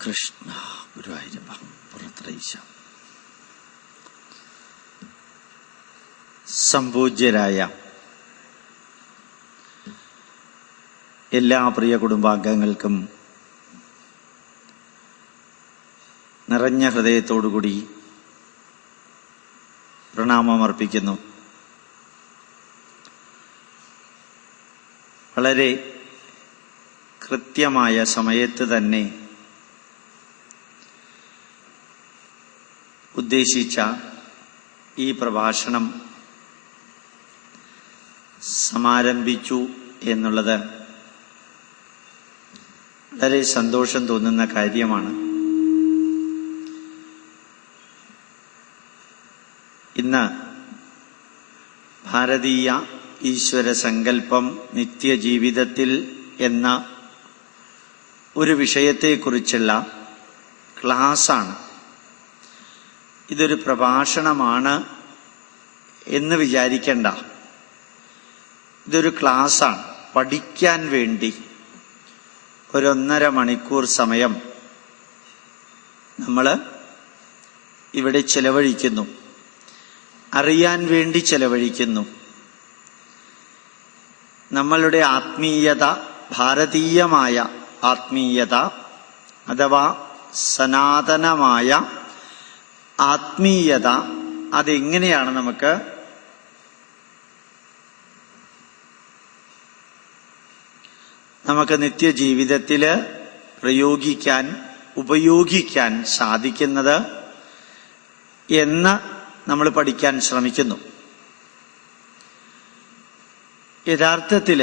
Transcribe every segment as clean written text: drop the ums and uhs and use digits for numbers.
കൃഷ്ണ ഗുരുവായൂരപ്പ പുറത്രയിച്ച സംപൂജ്യരായ എല്ലാ പ്രിയ കുടുംബാംഗങ്ങൾക്കും നിറഞ്ഞ ഹൃദയത്തോടുകൂടി പ്രണാമമർപ്പിക്കുന്നു. വളരെ കൃത്യമായ സമയത്ത് തന്നെ ഉദ്ദേശിച്ച ഈ പ്രഭാഷണം സമാരംഭിച്ചു എന്നുള്ളത് വളരെ സന്തോഷം തോന്നുന്ന കാര്യമാണ്. ഇന്ന് ഭാരതീയ ഈശ്വര സങ്കല്പം നിത്യജീവിതത്തിൽ എന്ന ഒരു വിഷയത്തെക്കുറിച്ചുള്ള ക്ലാസ്സാണ്. ഇതൊരു പ്രഭാഷണമാണ് എന്ന് വിചാരിക്കേണ്ട, ഇതൊരു ക്ലാസ്സാണ്. പഠിക്കാൻ വേണ്ടി 1.5 മണിക്കൂർ സമയം നമ്മൾ ഇവിടെ ചെലവഴിക്കുന്നു, അറിയാൻ വേണ്ടി ചെലവഴിക്കുന്നു. നമ്മളുടെ ആത്മീയത, ഭാരതീയമായ ആത്മീയത അഥവാ സനാതനമായ ആത്മീയത, അതെങ്ങനെയാണ് നമുക്ക് നിത്യജീവിതത്തിൽ പ്രയോഗിക്കാൻ, ഉപയോഗിക്കാൻ സാധിക്കുന്നത് എന്ന് നമ്മൾ പഠിക്കാൻ ശ്രമിക്കുന്നു. യഥാർത്ഥത്തിൽ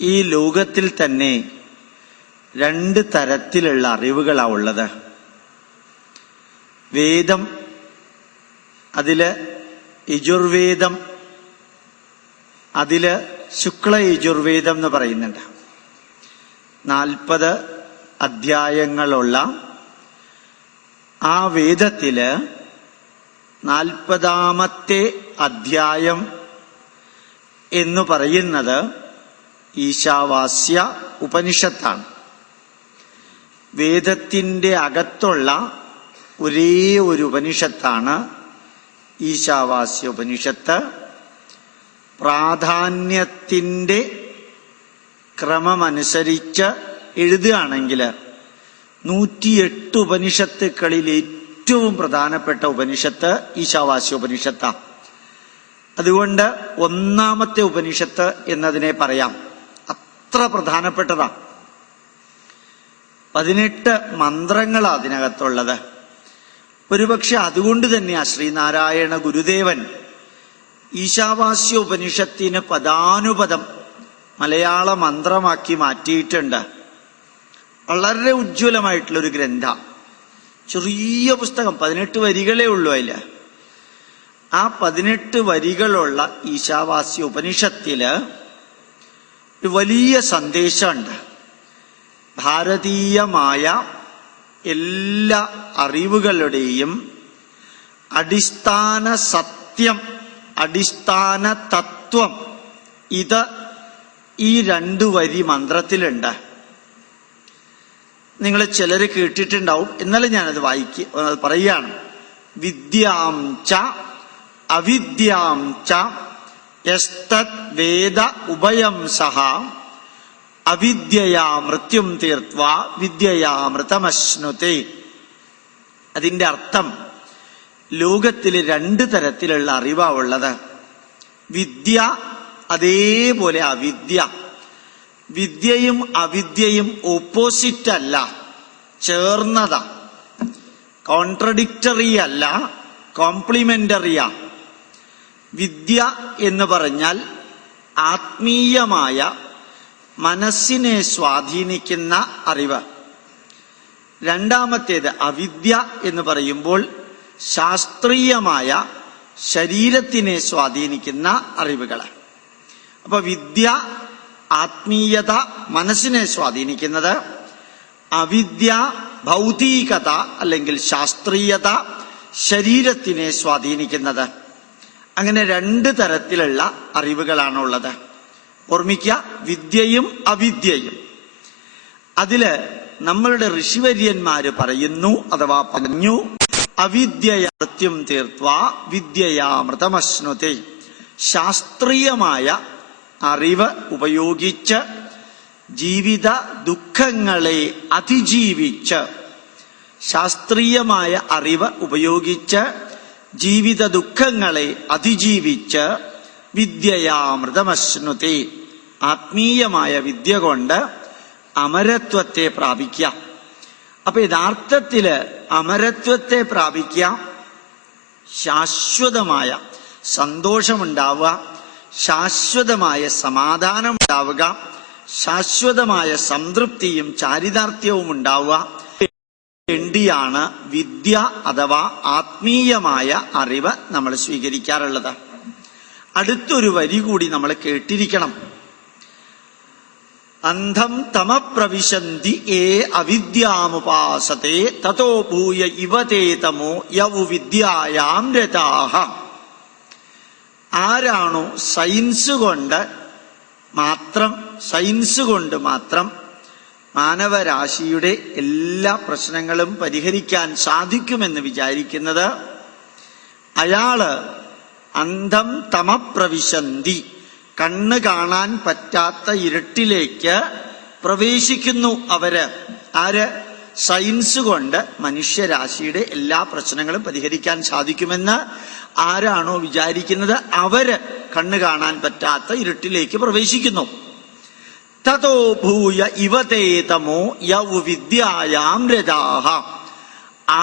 ഈ ലോകത്തിൽ തന്നെ 2 തരത്തിലുള്ള അറിവുകളാണ് ഉള്ളത്. വേദം, അതില് യജുർവേദം, അതില് ശുക്ല യജുർവേദം എന്ന് പറയുന്നുണ്ട്. 40 അധ്യായങ്ങളുള്ള ആ വേദത്തില് 40ാമത്തെ അധ്യായം എന്ന് പറയുന്നത് ഈശാവാസ്യ ഉപനിഷത്താണ്. വേദത്തിന്റെ അകത്തുള്ള ഒരേ ഒരു ഉപനിഷത്താണ് ഈശാവാസ്യ ഉപനിഷത്ത്. പ്രാധാന്യത്തിന്റെ ക്രമമനുസരിച്ച് എഴുതുകയാണെങ്കിൽ 108 ഉപനിഷത്തുക്കളിൽ ഏറ്റവും പ്രധാനപ്പെട്ട ഉപനിഷത്ത് ഈശാവാസ്യ ഉപനിഷത്താണ്. അതുകൊണ്ട് 1ാമത്തെ ഉപനിഷത്ത് എന്നതിനെ പറയാം. അത്ര പ്രധാനപ്പെട്ടതാ. 18 മന്ത്രങ്ങളാണ് അതിനകത്തുള്ളത്. ഒരുപക്ഷെ അതുകൊണ്ട് തന്നെയാ ശ്രീനാരായണ ഗുരുദേവൻ ഈശാവാസ്യ ഉപനിഷത്തിന് പദാനുപദം മലയാള മന്ത്രമാക്കി മാറ്റിയിട്ടുണ്ട്. വളരെ ഉജ്ജ്വലമായിട്ടുള്ളൊരു ഗ്രന്ഥ, ചെറിയ പുസ്തകം, 18 വരികളേ ഉള്ളൂ. അതില് ആ 18 വരികളുള്ള ഈശാവാസ്യ ഉപനിഷത്തില് വലിയ സന്ദേശമുണ്ട്. ഭാരതീയമായ എല്ലാ അറിവുകളുടെയും അടിസ്ഥാന സത്യം, അടിസ്ഥാന തത്വം ഇത് ഈ 2 വരി മന്ത്രത്തിലുണ്ട്. നിങ്ങൾ ചിലര് കേട്ടിട്ടുണ്ടാവും, എന്നാലും ഞാനത് പറയുകയാണ്. വിദ്യാം ച അവിദ്യാം ച യസ്തത് വേദ ഉഭയം സഹ അവിദ്യയാ മൃത്യും തീർത്വാ വിദ്യയാ മൃതമശ്നുതേ. അതിന്റെ അർത്ഥം, ലോകത്തിൽ 2 തരത്തിലുള്ള അറിവാണ് ഉള്ളത്. വിദ്യ, അതേപോലെ അവിദ്യ. വിദ്യയും അവിദ്യയും ഓപ്പോസിറ്റ് അല്ല, ചേർന്നതാ. കോൺട്രഡിക്ടറി അല്ല, കോംപ്ലിമെന്ററിയാ. വിദ്യ എന്ന് പറഞ്ഞാൽ ആത്മീയമായ മനസ്സിനെ സ്വാധീനിക്കുന്ന അറിവ്. രണ്ടാമത്തേത് അവിദ്യ എന്ന് പറയുമ്പോൾ ശാസ്ത്രീയമായ ശരീരത്തിനെ സ്വാധീനിക്കുന്ന അറിവുകൾ. അപ്പൊ വിദ്യ, ആത്മീയത, മനസ്സിനെ സ്വാധീനിക്കുന്നത്. അവിദ്യ, ഭൗതികത അല്ലെങ്കിൽ ശാസ്ത്രീയത, ശരീരത്തിനെ സ്വാധീനിക്കുന്നത്. അങ്ങനെ 2 തരത്തിലുള്ള അറിവുകളാണുള്ളത്. ഓർമ്മിക്കുക, വിദ്യയും അവിദ്യയും. അതില് നമ്മളുടെ ഋഷിവര്യന്മാര് പറയുന്നു, അഥവാ പറഞ്ഞു, അവിദ്യയാ മൃത്യും തീർത്വാ വിദ്യയാമൃതമശ്നുതേ. ശാസ്ത്രീയമായ അറിവ് ഉപയോഗിച്ച് ജീവിത ദുഃഖങ്ങളെ അതിജീവിച്ച്, ശാസ്ത്രീയമായ അറിവ് ഉപയോഗിച്ച് ജീവിത ദുഃഖങ്ങളെ അതിജീവിച്ച് വിദ്യയാമൃതമശ്നുതേ, ആത്മീയമായ വിദ്യ കൊണ്ട് അമരത്വത്തെ പ്രാപിക്കാം. അപ്പൊ യഥാർത്ഥത്തില് അമരത്വത്തെ പ്രാപിക്കാം, ശാശ്വതമായ സന്തോഷമുണ്ടാവുക, ശാശ്വതമായ സമാധാനം ഉണ്ടാവുക, ശാശ്വതമായ സംതൃപ്തിയും ചാരിതാർത്ഥ്യവും ഉണ്ടാവുക വേണ്ടിയാണ് വിദ്യ അഥവാ ആത്മീയമായ അറിവ് നമ്മൾ സ്വീകരിക്കാറുള്ളത്. അടുത്തൊരു വരി കൂടി നമ്മൾ കേട്ടിരിക്കണം. അന്ധം തമപ്രവിശന്തി ഏ അവിദ്യാമുപാസത്തെ തതോ ഭൂയ ഇവതേ തമോ യവു വിദ്യായാം രതാഹ. ആരാണോ സയൻസ് കൊണ്ട് മാത്രം മാനവരാശിയുടെ എല്ലാ പ്രശ്നങ്ങളും പരിഹരിക്കാൻ സാധിക്കുമെന്ന് വിചാരിക്കുന്നത്, അയാള് അന്ധം തമപ്രവിശന്തി, കണ്ണ് കാണാൻ പറ്റാത്ത ഇരുട്ടിലേക്ക് പ്രവേശിക്കുന്നു. ആര്? സയൻസ് കൊണ്ട് മനുഷ്യരാശിയുടെ എല്ലാ പ്രശ്നങ്ങളും പരിഹരിക്കാൻ സാധിക്കുമെന്ന് ആരാണോ വിചാരിക്കുന്നത്, അവര് കണ്ണ് കാണാൻ പറ്റാത്ത ഇരുട്ടിലേക്ക് പ്രവേശിക്കുന്നു. തതോ ഭൂയ ഇവതേ തമോ യൗ വിദ്യായാം രതാഹ.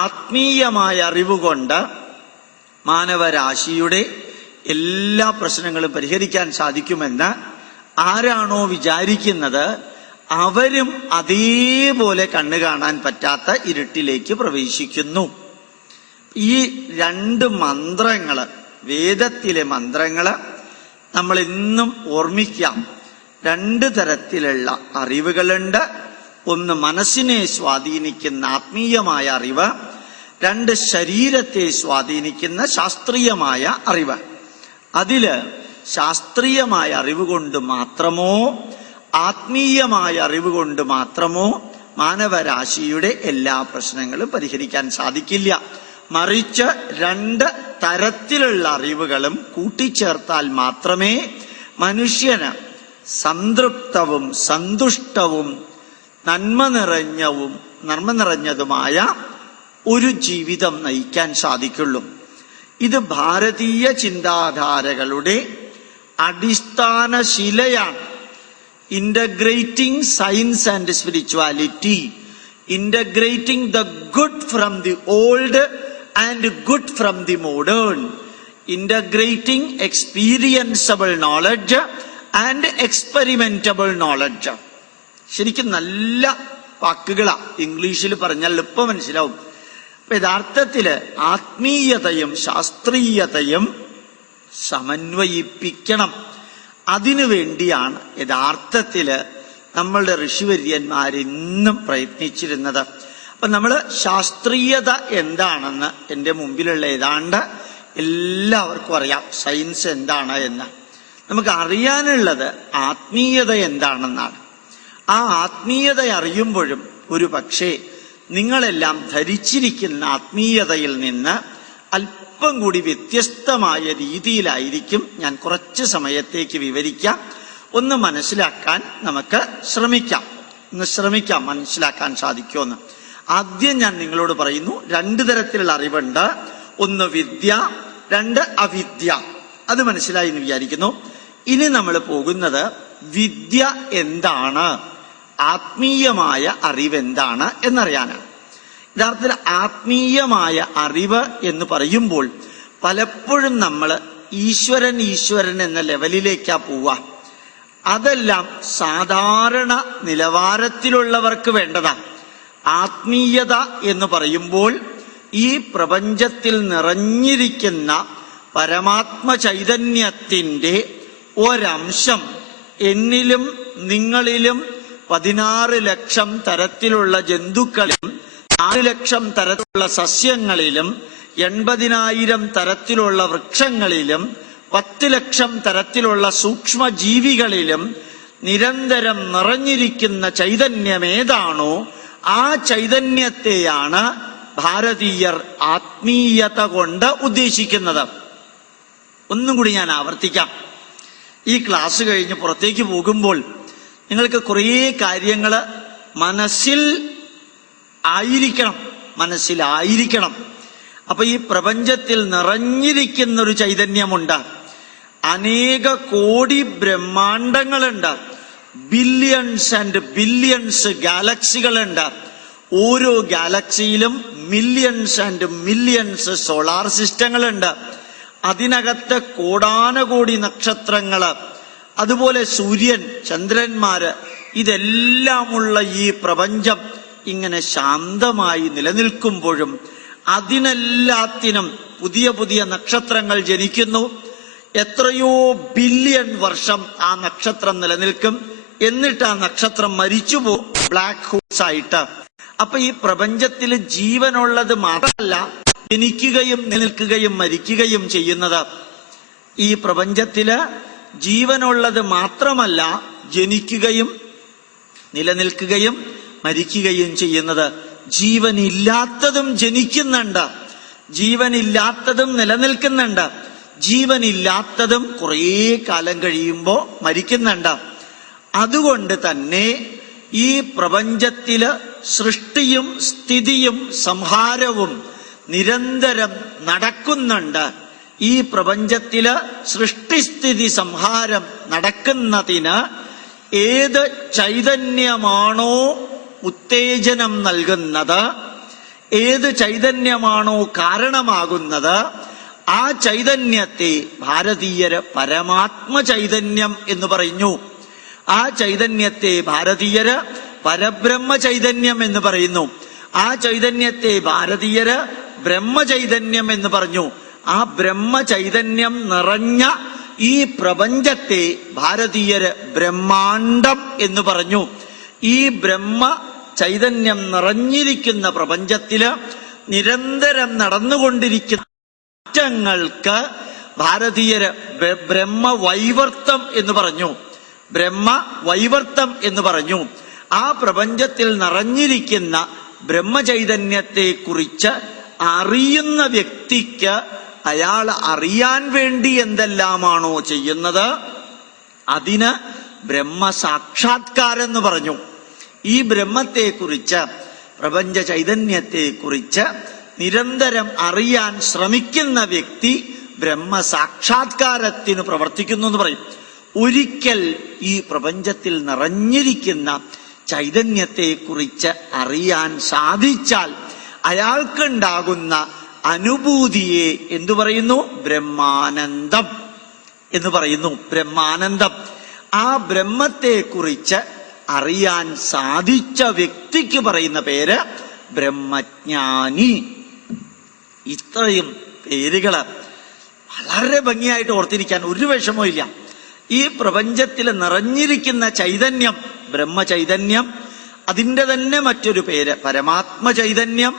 ആത്മീയമായ അറിവുകൊണ്ട് മാനവരാശിയുടെ എല്ലാ പ്രശ്നങ്ങളും പരിഹരിക്കാൻ സാധിക്കുമെന്ന് ആരാണോ വിചാരിക്കുന്നത്, അവരും അതേപോലെ കണ്ണു കാണാൻ പറ്റാത്ത ഇരുട്ടിലേക്ക് പ്രവേശിക്കുന്നു. ഈ രണ്ട് മന്ത്രങ്ങള്, വേദത്തിലെ മന്ത്രങ്ങള് നമ്മൾ ഇന്നും ഓർമ്മിക്കാം. രണ്ട് തരത്തിലുള്ള അറിവുകളുണ്ട്. ഒന്ന് മനസ്സിനെ സ്വാധീനിക്കുന്ന ആത്മീയമായ അറിവ്, രണ്ട് ശരീരത്തെ സ്വാധീനിക്കുന്ന ശാസ്ത്രീയമായ അറിവ്. അതില് ശാസ്ത്രീയമായ അറിവ് കൊണ്ട് മാത്രമോ ആത്മീയമായ അറിവ് കൊണ്ട് മാത്രമോ മാനവരാശിയുടെ എല്ലാ പ്രശ്നങ്ങളും പരിഹരിക്കാൻ സാധിക്കില്ല. മറിച്ച് രണ്ട് തരത്തിലുള്ള അറിവുകളും കൂട്ടിച്ചേർത്താൽ മാത്രമേ മനുഷ്യന് സംതൃപ്തവും സന്തുഷ്ടവും നന്മ നിറഞ്ഞതുമായ ഒരു ജീവിതം നയിക്കാൻ സാധിക്കുള്ളൂ. ഇത് ഭാരതീയ ചിന്താധാരകളുടെ അടിസ്ഥാന ശിലയാണ്. Integrating science and spirituality, integrating the good from the old and good from the modern, integrating experienceable knowledge and experimentable knowledge. ശരിക്കും നല്ല വാക്കുകളാ, ഇംഗ്ലീഷിൽ പറഞ്ഞാൽ എളുപ്പം മനസ്സിലാവും. അപ്പൊ യഥാർത്ഥത്തില് ആത്മീയതയും ശാസ്ത്രീയതയും സമന്വയിപ്പിക്കണം. അതിനു വേണ്ടിയാണ് യഥാർത്ഥത്തില് നമ്മളുടെ ഋഷിവര്യന്മാരിന്നും പ്രയത്നിച്ചിരുന്നത്. അപ്പൊ നമ്മള് ശാസ്ത്രീയത എന്താണെന്ന് എന്റെ മുമ്പിലുള്ള ഏതാണ്ട് എല്ലാവർക്കും അറിയാം, സയൻസ് എന്താണ് എന്ന്. നമുക്ക് അറിയാനുള്ളത് ആത്മീയത എന്താണെന്നാണ്. ആ ആത്മീയത അറിയുമ്പോഴും ഒരു പക്ഷേ നിങ്ങളെല്ലാം ധരിച്ചിരിക്കുന്ന ആത്മീയതയിൽ നിന്ന് അല്പം കൂടി വ്യത്യസ്തമായ രീതിയിലായിരിക്കും ഞാൻ കുറച്ച് സമയത്തേക്ക് വിവരിക്കാം. ഒന്ന് മനസ്സിലാക്കാൻ നമുക്ക് ശ്രമിക്കാം മനസ്സിലാക്കാൻ സാധിക്കുമെന്ന്. ആദ്യം ഞാൻ നിങ്ങളോട് പറയുന്നു, രണ്ട് തരത്തിലുള്ള അറിവുണ്ട്. ഒന്ന് വിദ്യ, രണ്ട് അവിദ്യ. അത് മനസ്സിലായി എന്ന് വിചാരിക്കുന്നു. ഇനി നമ്മൾ പോകുന്നത് വിദ്യ എന്താണ്, ആത്മീയമായ അറിവ് എന്താണ് എന്നറിയാനാണ്. യഥാർത്ഥത്തിൽ ആത്മീയമായ അറിവ് എന്ന് പറയുമ്പോൾ പലപ്പോഴും നമ്മൾ ഈശ്വരൻ എന്ന ലെവലിലേക്കാ പോവുക. അതെല്ലാം സാധാരണ നിലവാരത്തിലുള്ളവർക്ക് വേണ്ടതാണ്. ആത്മീയത എന്ന് പറയുമ്പോൾ ഈ പ്രപഞ്ചത്തിൽ നിറഞ്ഞിരിക്കുന്ന പരമാത്മ ചൈതന്യത്തിന്റെ ഒരംശം എന്നിലും നിങ്ങളിലും 16 ലക്ഷം തരത്തിലുള്ള ജന്തുക്കളിലും 4 ലക്ഷം തരത്തിലുള്ള സസ്യങ്ങളിലും 80,000 തരത്തിലുള്ള വൃക്ഷങ്ങളിലും 10 ലക്ഷം തരത്തിലുള്ള സൂക്ഷ്മജീവികളിലും നിരന്തരം നിറഞ്ഞിരിക്കുന്ന ചൈതന്യമേതാണോ ആ ചൈതന്യത്തെയാണ് ഭാരതീയർ ആത്മീയത കൊണ്ട് ഉദ്ദേശിക്കുന്നത്. ഒന്നും കൂടി ഞാൻ ആവർത്തിക്കാം. ഈ ക്ലാസ് കഴിഞ്ഞ് പുറത്തേക്ക് പോകുമ്പോൾ നിങ്ങൾക്ക് കുറേ കാര്യങ്ങൾ മനസ്സിലായിരിക്കണം. അപ്പൊ ഈ പ്രപഞ്ചത്തിൽ നിറഞ്ഞിരിക്കുന്നൊരു ചൈതന്യമുണ്ട്. അനേക കോടി ബ്രഹ്മാണ്ടങ്ങളുണ്ട്. ബില്യൺസ് ആൻഡ് ബില്യൺസ് ഗാലക്സികളുണ്ട്. ഓരോ ഗാലക്സിയിലും മില്യൺസ് ആൻഡ് മില്യൺസ് സോളാർ സിസ്റ്റങ്ങളുണ്ട്. അതിനകത്ത് കോടാനകോടി നക്ഷത്രങ്ങള്, അതുപോലെ സൂര്യൻ, ചന്ദ്രന്മാര്, ഇതെല്ലാമുള്ള ഈ പ്രപഞ്ചം ഇങ്ങനെ ശാന്തമായി നിലനിൽക്കുമ്പോഴും അതിനെല്ലാത്തിനും പുതിയ പുതിയ നക്ഷത്രങ്ങൾ ജനിക്കുന്നു. എത്രയോ ബില്യൺ വർഷം ആ നക്ഷത്രം നിലനിൽക്കും. എന്നിട്ട് ആ നക്ഷത്രം മരിച്ചുപോകും, ബ്ലാക്ക് ഹോൾസ് ആയിട്ട്. അപ്പൊ ഈ പ്രപഞ്ചത്തിൽ ജീവനുള്ളത് മാത്രമല്ല ജനിക്കുകയും നിലനിൽക്കുകയും മരിക്കുകയും ചെയ്യുന്നത്. ഈ പ്രപഞ്ചത്തില് ജീവനുള്ളത് മാത്രമല്ല ജനിക്കുകയും നിലനിൽക്കുകയും മരിക്കുകയും ചെയ്യുന്നത്. ജീവനില്ലാത്തതും ജനിക്കുന്നുണ്ട്, ജീവനില്ലാത്തതും നിലനിൽക്കുന്നുണ്ട്, ജീവനില്ലാത്തതും കുറേ കാലം കഴിയുമ്പോൾ മരിക്കുന്നുണ്ട്. അതുകൊണ്ട് തന്നെ ഈ പ്രപഞ്ചത്തില് സൃഷ്ടിയും സ്ഥിതിയും സംഹാരവും നിരന്തരം നടക്കുന്നുണ്ട്. ഈ പ്രപഞ്ചത്തില് സൃഷ്ടിസ്ഥിതി സംഹാരം നടക്കുന്നതിന് ഏത് ചൈതന്യമാണോ ഉത്തേജനം നൽകുന്നത്, ഏത് ചൈതന്യമാണോ കാരണമാകുന്നത്, ആ ചൈതന്യത്തെ ഭാരതീയര് പരമാത്മ ചൈതന്യം എന്ന് പറഞ്ഞു. ആ ചൈതന്യത്തെ ഭാരതീയര് പരബ്രഹ്മ ചൈതന്യം എന്ന് പറയുന്നു. ആ ചൈതന്യത്തെ ഭാരതീയര് ബ്രഹ്മചൈതന്യം എന്ന് പറഞ്ഞു. ആ ബ്രഹ്മചൈതന്യം നിറഞ്ഞ ഈ പ്രപഞ്ചത്തെ ഭാരതീയര് ബ്രഹ്മാണ്ടം എന്ന് പറഞ്ഞു. ഈ ബ്രഹ്മ ചൈതന്യം നിറഞ്ഞിരിക്കുന്ന പ്രപഞ്ചത്തില് നിരന്തരം നടന്നുകൊണ്ടിരിക്കുന്ന മാറ്റങ്ങൾക്ക് ഭാരതീയര് ബ്രഹ്മവൈവർത്തം എന്ന് പറഞ്ഞു. ബ്രഹ്മവൈവർത്തം എന്ന് പറഞ്ഞു. ആ പ്രപഞ്ചത്തിൽ നിറഞ്ഞിരിക്കുന്ന ബ്രഹ്മചൈതന്യത്തെ കുറിച്ച് അറിയുന്ന വ്യക്തിക്ക് അയാൾ അറിയാൻ വേണ്ടി എന്തെല്ലാമാണോ ചെയ്യുന്നത് അതിന് ബ്രഹ്മസാക്ഷാത്കാരം എന്ന് പറഞ്ഞു. ഈ ബ്രഹ്മത്തെക്കുറിച്ച്, പ്രപഞ്ച ചൈതന്യത്തെക്കുറിച്ച് നിരന്തരം അറിയാൻ ശ്രമിക്കുന്ന വ്യക്തി ബ്രഹ്മസാക്ഷാത്കാരത്തിന് പ്രവർത്തിക്കുന്നു എന്ന് പറയും. ഒരിക്കൽ ഈ പ്രപഞ്ചത്തിൽ നിറഞ്ഞിരിക്കുന്ന ചൈതന്യത്തെക്കുറിച്ച് അറിയാൻ സാധിച്ചാൽ അയാൾക്കുണ്ടാകുന്ന അനുഭൂതിയെ എന്തു പറയുന്നു? ബ്രഹ്മാനന്ദം എന്ന് പറയുന്നു. ബ്രഹ്മാനന്ദം. ആ ബ്രഹ്മത്തെക്കുറിച്ച് അറിയാൻ സാധിച്ച വ്യക്തിക്ക് പറയുന്ന പേര് ബ്രഹ്മജ്ഞാനി. ഇത്രയും പേരുകള് വളരെ ഭംഗിയായിട്ട് ഓർത്തിരിക്കാൻ ഒരു വിഷമവും ഇല്ല. ഈ പ്രപഞ്ചത്തിൽ നിറഞ്ഞിരിക്കുന്ന ചൈതന്യം ബ്രഹ്മചൈതന്യം, അതിൻ്റെ തന്നെ മറ്റൊരു പേര് പരമാത്മ ചൈതന്യം.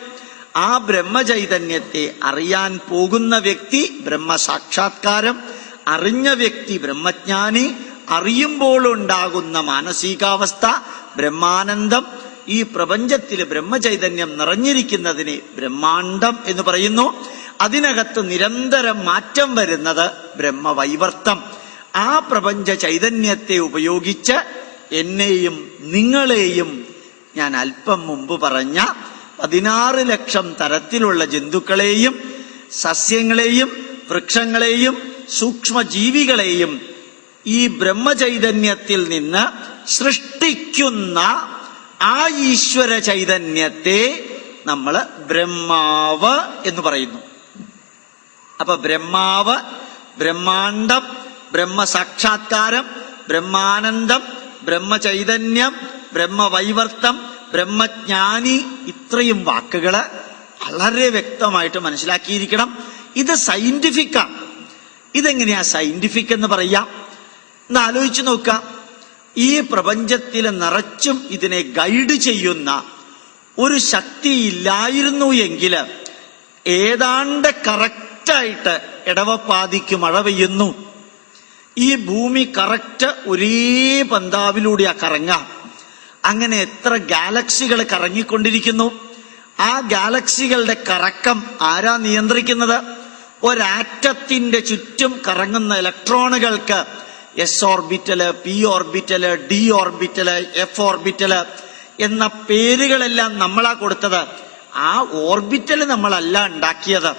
ആ ബ്രഹ്മചൈതന്യത്തെ അറിയാൻ പോകുന്ന വ്യക്തി ബ്രഹ്മസാക്ഷാത്കാരം, അറിഞ്ഞ വ്യക്തി ബ്രഹ്മജ്ഞാനി, അറിയുമ്പോൾ ഉണ്ടാകുന്ന മാനസികാവസ്ഥ ബ്രഹ്മാനന്ദം. ഈ പ്രപഞ്ചത്തിൽ ബ്രഹ്മചൈതന്യം നിറഞ്ഞിരിക്കുന്നതിനെ ബ്രഹ്മാണ്ടം എന്ന് പറയുന്നു. അതിനകത്ത് നിരന്തരം മാറ്റം വരുന്നത് ബ്രഹ്മവൈവർത്തം. ആ പ്രപഞ്ച ചൈതന്യത്തെ ഉപയോഗിച്ച് എന്നെയും നിങ്ങളെയും ഞാൻ അല്പം മുമ്പ് പറഞ്ഞ 16 ലക്ഷം തരത്തിലുള്ള ജന്തുക്കളെയും സസ്യങ്ങളെയും വൃക്ഷങ്ങളെയും സൂക്ഷ്മജീവികളെയും ഈ ബ്രഹ്മചൈതന്യത്തിൽ നിന്ന് സൃഷ്ടിക്കുന്ന ആ ഈശ്വര ചൈതന്യത്തെ നമ്മൾ ബ്രഹ്മാവ് എന്ന് പറയുന്നു. അപ്പൊ ബ്രഹ്മാവ്, ബ്രഹ്മാണ്ടം, ബ്രഹ്മസാക്ഷാത്കാരം, ബ്രഹ്മാനന്ദം, ബ്രഹ്മചൈതന്യം, ബ്രഹ്മവൈവർത്തം, ബ്രഹ്മജ്ഞാനി, ഇത്രയും വാക്കുകള് വളരെ വ്യക്തമായിട്ട് മനസ്സിലാക്കിയിരിക്കണം. ഇത് സയന്റിഫിക്കാണ്. ഇതെങ്ങനെയാ സയന്റിഫിക് എന്ന് പറയാം? എന്ന് ആലോചിച്ച് നോക്കാം. ഈ പ്രപഞ്ചത്തിൽ നിറച്ചും ഇതിനെ ഗൈഡ് ചെയ്യുന്ന ഒരു ശക്തി ഇല്ലായിരുന്നു എങ്കിൽ ഏതാണ്ട് കറക്റ്റായിട്ട് ഇടവപ്പാതിക്ക് മഴ പെയ്യുന്നു. ഈ ഭൂമി കറക്റ്റ് ഒരേ പന്താവിലൂടെയാ കറങ്ങാം. അങ്ങനെ എത്ര ഗാലക്സികൾ കറങ്ങിക്കൊണ്ടിരിക്കുന്നു. ആ ഗാലക്സികളുടെ കറക്കം ആരാ നിയന്ത്രിക്കുന്നത്? ഒരാറ്റത്തിന്റെ ചുറ്റും കറങ്ങുന്ന ഇലക്ട്രോണുകൾക്ക് S orbital, P orbital, D orbital, F orbital എന്ന പേരുകളെല്ലാം നമ്മളാ കൊടുത്തത്. ആ ഓർബിറ്റല് നമ്മളല്ല ഉണ്ടാക്കിയത്,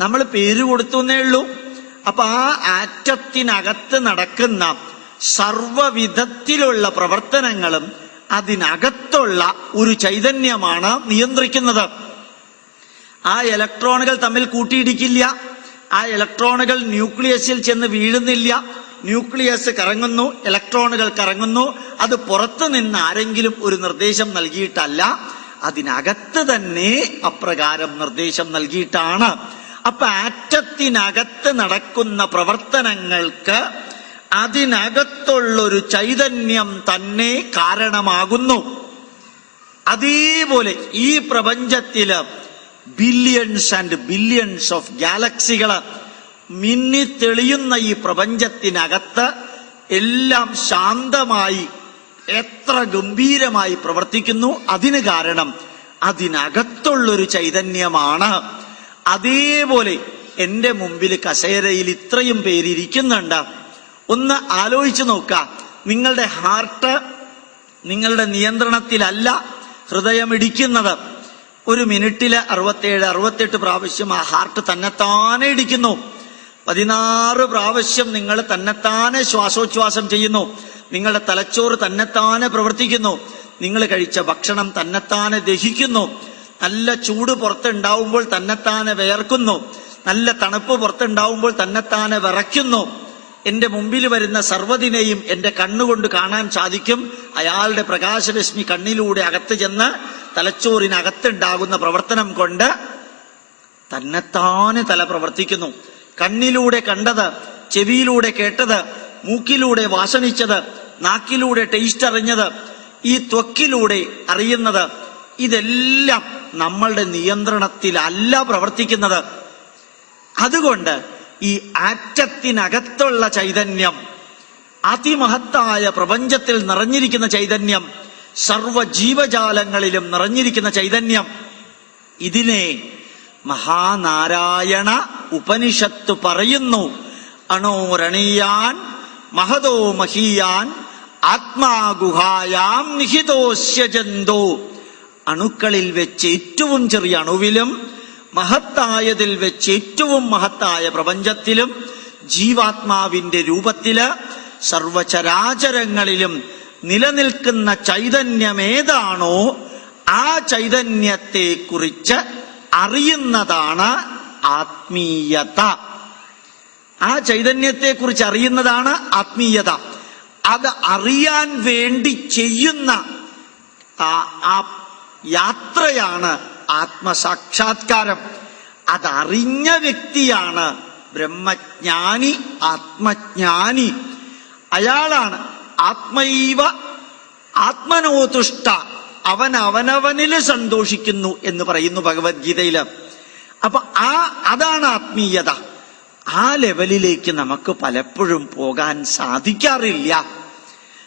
നമ്മൾ പേര് കൊടുത്തു എന്നേ ഉള്ളൂ. അപ്പൊ ആ ആറ്റത്തിനകത്ത് നടക്കുന്ന സർവവിധത്തിലുള്ള പ്രവർത്തനങ്ങളും അതിനകത്തുള്ള ഒരു ചൈതന്യമാണ് നിയന്ത്രിക്കുന്നത്. ആ ഇലക്ട്രോണുകൾ തമ്മിൽ കൂട്ടിയിടിക്കില്ല, ആ ഇലക്ട്രോണുകൾ ന്യൂക്ലിയസിൽ ചെന്ന് വീഴുന്നില്ല. ന്യൂക്ലിയസ് കറങ്ങുന്നു, ഇലക്ട്രോണുകൾ കറങ്ങുന്നു. അത് പുറത്തു നിന്ന് ആരെങ്കിലും ഒരു നിർദ്ദേശം നൽകിയിട്ടല്ല, അതിനകത്ത് തന്നെ അപ്രകാരം നിർദ്ദേശം നൽകിയിട്ടാണ്. അപ്പൊ ആറ്റത്തിനകത്ത് നടക്കുന്ന പ്രവർത്തനങ്ങൾക്ക് അതിനകത്തുള്ളൊരു ചൈതന്യം തന്നെ കാരണമാകുന്നു. അതേപോലെ ഈ പ്രപഞ്ചത്തില് ബില്യൺസ് ആൻഡ് ബില്യൺസ് ഓഫ് ഗാലക്സികള് മിന്നി തെളിയുന്ന ഈ പ്രപഞ്ചത്തിനകത്ത് എല്ലാം ശാന്തമായി എത്ര ഗംഭീരമായി പ്രവർത്തിക്കുന്നു. അതിന് കാരണം അതിനകത്തുള്ളൊരു ചൈതന്യമാണ്. അതേപോലെ എന്റെ മുമ്പിൽ കസേരയിൽ ഇത്രയും പേരിയ്ക്കുന്നുണ്ട്. ഒന്ന് ആലോചിച്ചു നോക്കാം. നിങ്ങളുടെ ഹാർട്ട് നിങ്ങളുടെ നിയന്ത്രണത്തിലല്ല ഹൃദയമിടിക്കുന്നത്. ഒരു മിനിറ്റില് 67-68 പ്രാവശ്യം ആ ഹാർട്ട് തന്നെത്താനെ ഇടിക്കുന്നു. 16 പ്രാവശ്യം നിങ്ങൾ തന്നെത്താനെ ശ്വാസോച്ഛ്വാസം ചെയ്യുന്നു. നിങ്ങളുടെ തലച്ചോറ് തന്നെത്താനെ പ്രവർത്തിക്കുന്നു. നിങ്ങൾ കഴിച്ച ഭക്ഷണം തന്നെത്താനെ ദഹിക്കുന്നു. നല്ല ചൂട് പുറത്തുണ്ടാവുമ്പോൾ തന്നെത്താനെ വിയർക്കുന്നു. നല്ല തണുപ്പ് പുറത്തുണ്ടാവുമ്പോൾ തന്നെത്താനെ വിറയ്ക്കുന്നു. എന്റെ മുമ്പിൽ വരുന്ന സർവ്വതിനെയും എന്റെ കണ്ണുകൊണ്ട് കാണാൻ സാധിക്കും. അയാളുടെ പ്രകാശരശ്മി കണ്ണിലൂടെ അകത്ത് ചെന്ന് തലച്ചോറിനകത്തുണ്ടാകുന്ന പ്രവർത്തനം കൊണ്ട് തന്നെത്താനെ തല പ്രവർത്തിക്കുന്നു. കണ്ണിലൂടെ കണ്ടത്, ചെവിയിലൂടെ കേട്ടത്, മൂക്കിലൂടെ വാസനിച്ചത്, നാക്കിലൂടെ ടേസ്റ്റ് അറിഞ്ഞത്, ഈ ത്വക്കിലൂടെ അറിയുന്നത്, ഇതെല്ലാം നമ്മളുടെ നിയന്ത്രണത്തിലല്ല പ്രവർത്തിക്കുന്നത്. അതുകൊണ്ട് ഈ ആറ്റത്തിനകത്തുള്ള ചൈതന്യം, അതിമഹത്തായ പ്രപഞ്ചത്തിൽ നിറഞ്ഞിരിക്കുന്ന ചൈതന്യം, സർവ ജീവജാലങ്ങളിലും നിറഞ്ഞിരിക്കുന്ന ചൈതന്യം, ഇതിനെ മഹാനാരായണ ഉപനിഷത്ത് പറയുന്നു. അണോരണീയാൻ മഹതോ മഹീയാൻ ആത്മാഗുഹായാം നിഹിതോസ്യ ജന്തോ. അണുക്കളിൽ വെച്ച് ഏറ്റവും ചെറിയ അണുവിലും മഹത്തായതിൽ വെച്ച് ഏറ്റവും മഹത്തായ പ്രപഞ്ചത്തിലും ജീവാത്മാവിന്റെ രൂപത്തില് സർവചരാചരങ്ങളിലും നിലനിൽക്കുന്ന ചൈതന്യമേതാണോ ആ ചൈതന്യത്തെ കുറിച്ച് അറിയുന്നതാണ് ആത്മീയത. ആ ചൈതന്യത്തെ കുറിച്ച് അറിയുന്നതാണ് ആത്മീയത. അത് അറിയാൻ വേണ്ടി ചെയ്യുന്ന ആ യാത്രയാണ് ആത്മസാക്ഷാത്കാരം. അതറിഞ്ഞ വ്യക്തിയാണ് ബ്രഹ്മജ്ഞാനി, ആത്മജ്ഞാനി. അയാളാണ് ആത്മൈവ ആത്മനോതുഷ്ട, അവൻ അവനവനില് സന്തോഷിക്കുന്നു എന്ന് പറയുന്നു ഭഗവത്ഗീതയില്. അപ്പൊ അതാണ് ആത്മീയത. ആ ലെവലിലേക്ക് നമുക്ക് പലപ്പോഴും പോകാൻ സാധിക്കാറില്ല.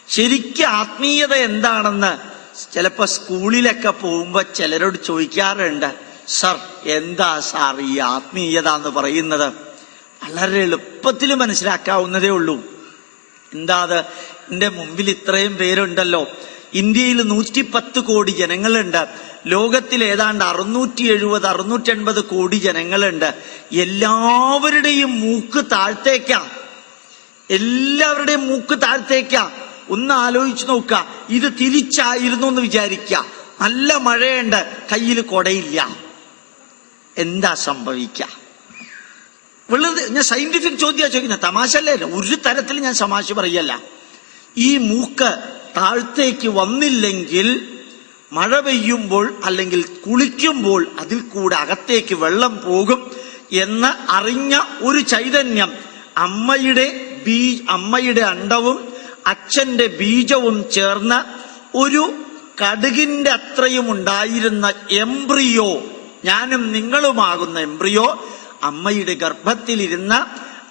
ശരിക്കും ആത്മീയത എന്താണെന്ന് ചിലപ്പോ സ്കൂളിലൊക്കെ പോകുമ്പോ ചിലരോട് ചോദിക്കാറുണ്ട്, സർ എന്താ സാർ ഈ ആത്മീയത എന്ന് പറയുന്നത്? വളരെ എളുപ്പത്തിൽ മനസ്സിലാക്കാവുന്നതേ ഉള്ളൂ. എന്താ അത്? എന്റെ മുമ്പിൽ ഇത്രയും പേരുണ്ടല്ലോ. ഇന്ത്യയിൽ 110 കോടി ജനങ്ങളുണ്ട്. ലോകത്തിൽ ഏതാണ്ട് 670-680 കോടി ജനങ്ങളുണ്ട്. എല്ലാവരുടെയും മൂക്ക് താഴ്ത്തേക്കാ. എല്ലാവരുടെയും മൂക്ക് താഴ്ത്തേക്കാ. ഒന്ന് ആലോചിച്ച് നോക്ക. ഇത് തിരിച്ചായിരുന്നു എന്ന് വിചാരിക്ക. നല്ല മഴയുണ്ട്, കയ്യിൽ കൊടയില്ല. എന്താ സംഭവിക്ക? വളരെ ഞാൻ സയന്റിഫിക് ചോദ്യമാണ് ചോദിക്കുന്നത്, തമാശ അല്ലേ. ഒരു തരത്തിൽ ഞാൻ തമാശ പറയല്ല. ഈ മൂക്ക് താഴത്തേക്ക് വന്നില്ലെങ്കിൽ മഴ പെയ്യുമ്പോൾ അല്ലെങ്കിൽ കുളിക്കുമ്പോൾ അതിൽ കൂടെ അകത്തേക്ക് വെള്ളം പോകും എന്ന് അറിഞ്ഞ ഒരു ചൈതന്യം അമ്മയുടെ അണ്ടവും അച്ഛന്റെ ബീജവും ചേർന്ന് ഒരു കടുകിന്റെ അത്രയും ഉണ്ടായിരുന്ന എംബ്രിയോ, ഞാനും നിങ്ങളുമാകുന്ന എംബ്രിയോ, അമ്മയുടെ ഗർഭത്തിലിരുന്ന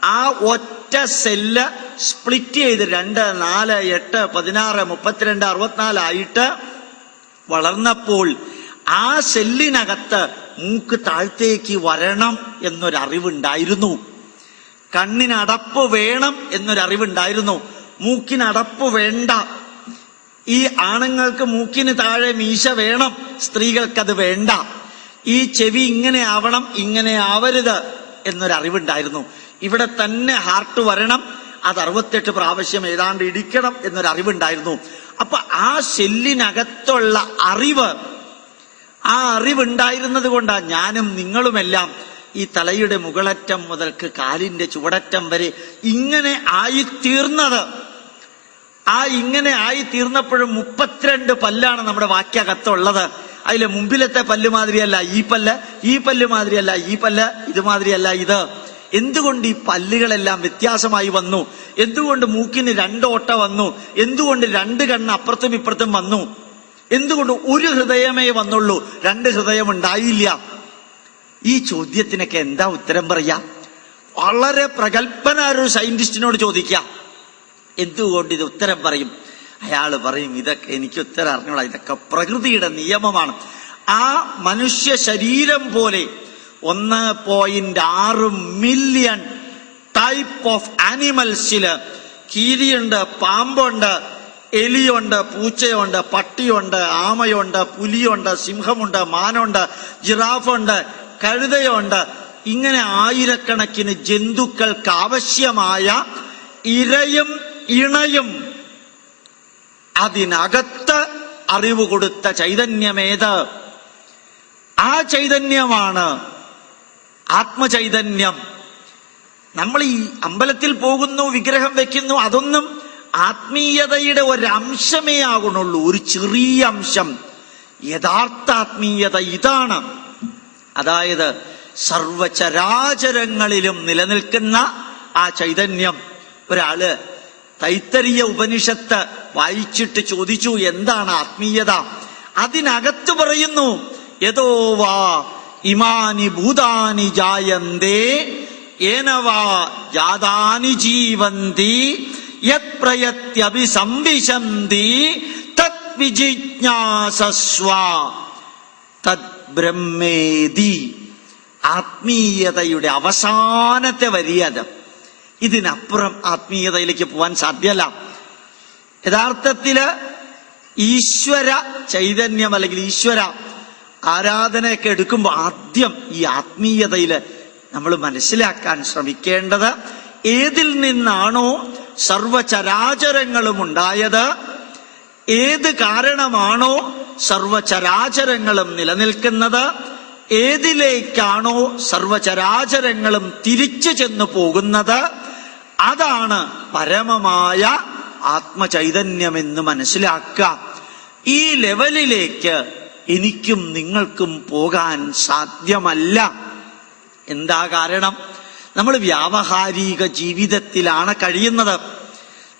ആ ഒറ്റ സെല്ല് സ്പ്ലിറ്റ് ചെയ്ത് 2, 4, 8, 16, 32, 64 ആയിട്ട് വളർന്നപ്പോൾ ആ സെല്ലിനകത്ത് മൂക്ക് താഴത്തേക്ക് വരണം എന്നൊരറിവുണ്ടായിരുന്നു. കണ്ണിനടപ്പ് വേണം എന്നൊരറിവുണ്ടായിരുന്നു. മൂക്കിനടപ്പ് വേണ്ട. ഈ ആണുങ്ങൾക്ക് മൂക്കിന് താഴെ മീശ വേണം, സ്ത്രീകൾക്കത് വേണ്ട. ഈ ചെവി ഇങ്ങനെ ആവണം, ഇങ്ങനെ ആവരുത് എന്നൊരറിവുണ്ടായിരുന്നു. ഇവിടെ തന്നെ ഹാർട്ട് വരണം, അത് 68 പ്രാവശ്യം ഏതാണ്ട് ഇടിക്കണം എന്നൊരറിവുണ്ടായിരുന്നു. അപ്പൊ ആ സെല്ലിനകത്തുള്ള അറിവ്, ആ അറിവുണ്ടായിരുന്നത് കൊണ്ടാണ് ഞാനും നിങ്ങളുമെല്ലാം ഈ തലയുടെ മുകളറ്റം മുതൽക്ക് കാലിന്റെ ചുവടറ്റം വരെ ഇങ്ങനെ ആയിത്തീർന്നത്. ആ ഇങ്ങനെ ആയിത്തീർന്നപ്പോഴും 32 പല്ലാണ് നമ്മുടെ വാക്യകത്തുള്ളത്. അതിലെ മുമ്പിലത്തെ പല്ല് മാതിരിയല്ല ഈ പല്ല്, ഈ പല്ല് മാതിരിയല്ല ഈ പല്ല്, ഇത് മാതിരിയല്ല ഇത്. എന്തുകൊണ്ട് ഈ പല്ലുകളെല്ലാം വ്യത്യാസമായി വന്നു? എന്തുകൊണ്ട് മൂക്കിന് 2 ഓട്ട വന്നു? എന്തുകൊണ്ട് 2 കണ്ണ് അപ്പുറത്തും ഇപ്പുറത്തും വന്നു? എന്തുകൊണ്ട് ഒരു ഹൃദയമേ വന്നുള്ളൂ, 2 ഹൃദയം ഉണ്ടായില്ല? ഈ ചോദ്യത്തിനൊക്കെ എന്താ ഉത്തരം പറയാ? വളരെ പ്രഗത്ഭനായ ഒരു സയന്റിസ്റ്റിനോട് ചോദിക്കാം, എന്തുകൊണ്ട് ഇത് ഉത്തരം പറയും? അയാള് പറയും, ഇതൊക്കെ എനിക്ക് ഉത്തരം അറിഞ്ഞൂടാ, ഇതൊക്കെ പ്രകൃതിയുടെ നിയമമാണ്. ആ മനുഷ്യ ശരീരം പോലെ 1.6 മില്യൺ ടൈപ്പ് ഓഫ് ആനിമൽസില് കീരിയുണ്ട്, പാമ്പുണ്ട്, എലിയുണ്ട്, പൂച്ചയുണ്ട്, പട്ടിയുണ്ട്, ആമയുണ്ട്, പുലിയുണ്ട്, സിംഹമുണ്ട്, മാനുണ്ട്, ജിറാഫുണ്ട്, കഴുതയുണ്ട്. ഇങ്ങനെ ആയിരക്കണക്കിന് ജന്തുക്കൾക്ക് ആവശ്യമായ ഇരയും ഇണയും അതിനകത്ത് അറിവ് കൊടുത്ത ചൈതന്യമേത്? ആ ചൈതന്യമാണ് ആത്മചൈതന്യം. നമ്മൾ ഈ അമ്പലത്തിൽ പോകുന്നു, വിഗ്രഹം വെക്കുന്നു, അതൊന്നും ആത്മീയതയുടെ ഒരംശമേ ആകുന്നുള്ളൂ, ഒരു ചെറിയ അംശം. യഥാർത്ഥ ആത്മീയത ഇതാണ്. അതായത് സർവചരാചരങ്ങളിലും നിലനിൽക്കുന്ന ആ ചൈതന്യം. ഒരാള് തൈത്തരീയ ഉപനിഷത്ത് വായിച്ചിട്ട് ചോദിച്ചു, എന്താണ് ആത്മീയത? അതിനകത്ത് പറയുന്നു, യതോ വാ ഇമാനി ഭൂതാനി ജായന്തേ യേന വാ ജാതാനി ജീവന്തി യത് പ്രയത്യഭിസംവിശന്തി തത് വിജിജ്ഞാസസ്വ തത് ബ്രഹ്മേതി. ആത്മീയതയുടെ അവസാനത്തെ വരിയത്. ഇതിനപ്പുറം ആത്മീയതയിലേക്ക് പോവാൻ സാധ്യമല്ല. യഥാർത്ഥത്തില് ഈശ്വര ചൈതന്യം അല്ലെങ്കിൽ ഈശ്വര ആരാധനയൊക്കെ എടുക്കുമ്പോൾ ആദ്യം ഈ ആത്മീയതയില് നമ്മൾ മനസ്സിലാക്കാൻ ശ്രമിക്കേണ്ടത്, ഏതിൽ നിന്നാണോ സർവചരാചരങ്ങളും ഉണ്ടായത്, ഏത് കാരണമാണോ സർവചരാചരങ്ങളും നിലനിൽക്കുന്നത്, ഏതിലേക്കാണോ സർവചരാചരങ്ങളും തിരിച്ചു ചെന്നു പോകുന്നത്, അതാണ് പരമമായ ആത്മചൈതന്യമെന്ന് മനസ്സിലാക്കുക. ഈ ലെവലിലേക്ക് എനിക്കും നിങ്ങൾക്കും പോകാൻ സാധ്യമല്ല. എന്താ കാരണം? നമ്മൾ വ്യാവഹാരിക ജീവിതത്തിലാണ് കഴിയുന്നത്.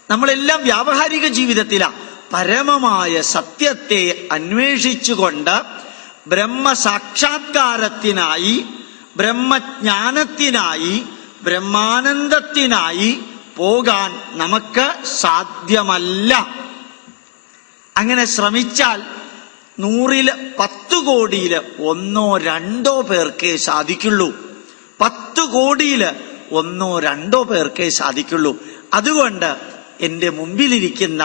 നമ്മളെല്ലാം വ്യാവഹാരിക ജീവിതത്തിലാണ്. പരമമായ സത്യത്തെ അന്വേഷിച്ചുകൊണ്ട് ബ്രഹ്മസാക്ഷാത്കാരത്തിനായി, ബ്രഹ്മജ്ഞാനത്തിനായി, ബ്രഹ്മാനന്ദത്തിനായി പോകാൻ നമുക്ക് സാധ്യമല്ല. അങ്ങനെ ശ്രമിച്ചാൽ 100-ൽ 10 കോടിയില് 1-2 പേർക്കേ സാധിക്കുള്ളൂ. 10 കോടിയില് 1-2 പേർക്കേ സാധിക്കുള്ളൂ. അതുകൊണ്ട് എന്റെ മുമ്പിലിരിക്കുന്ന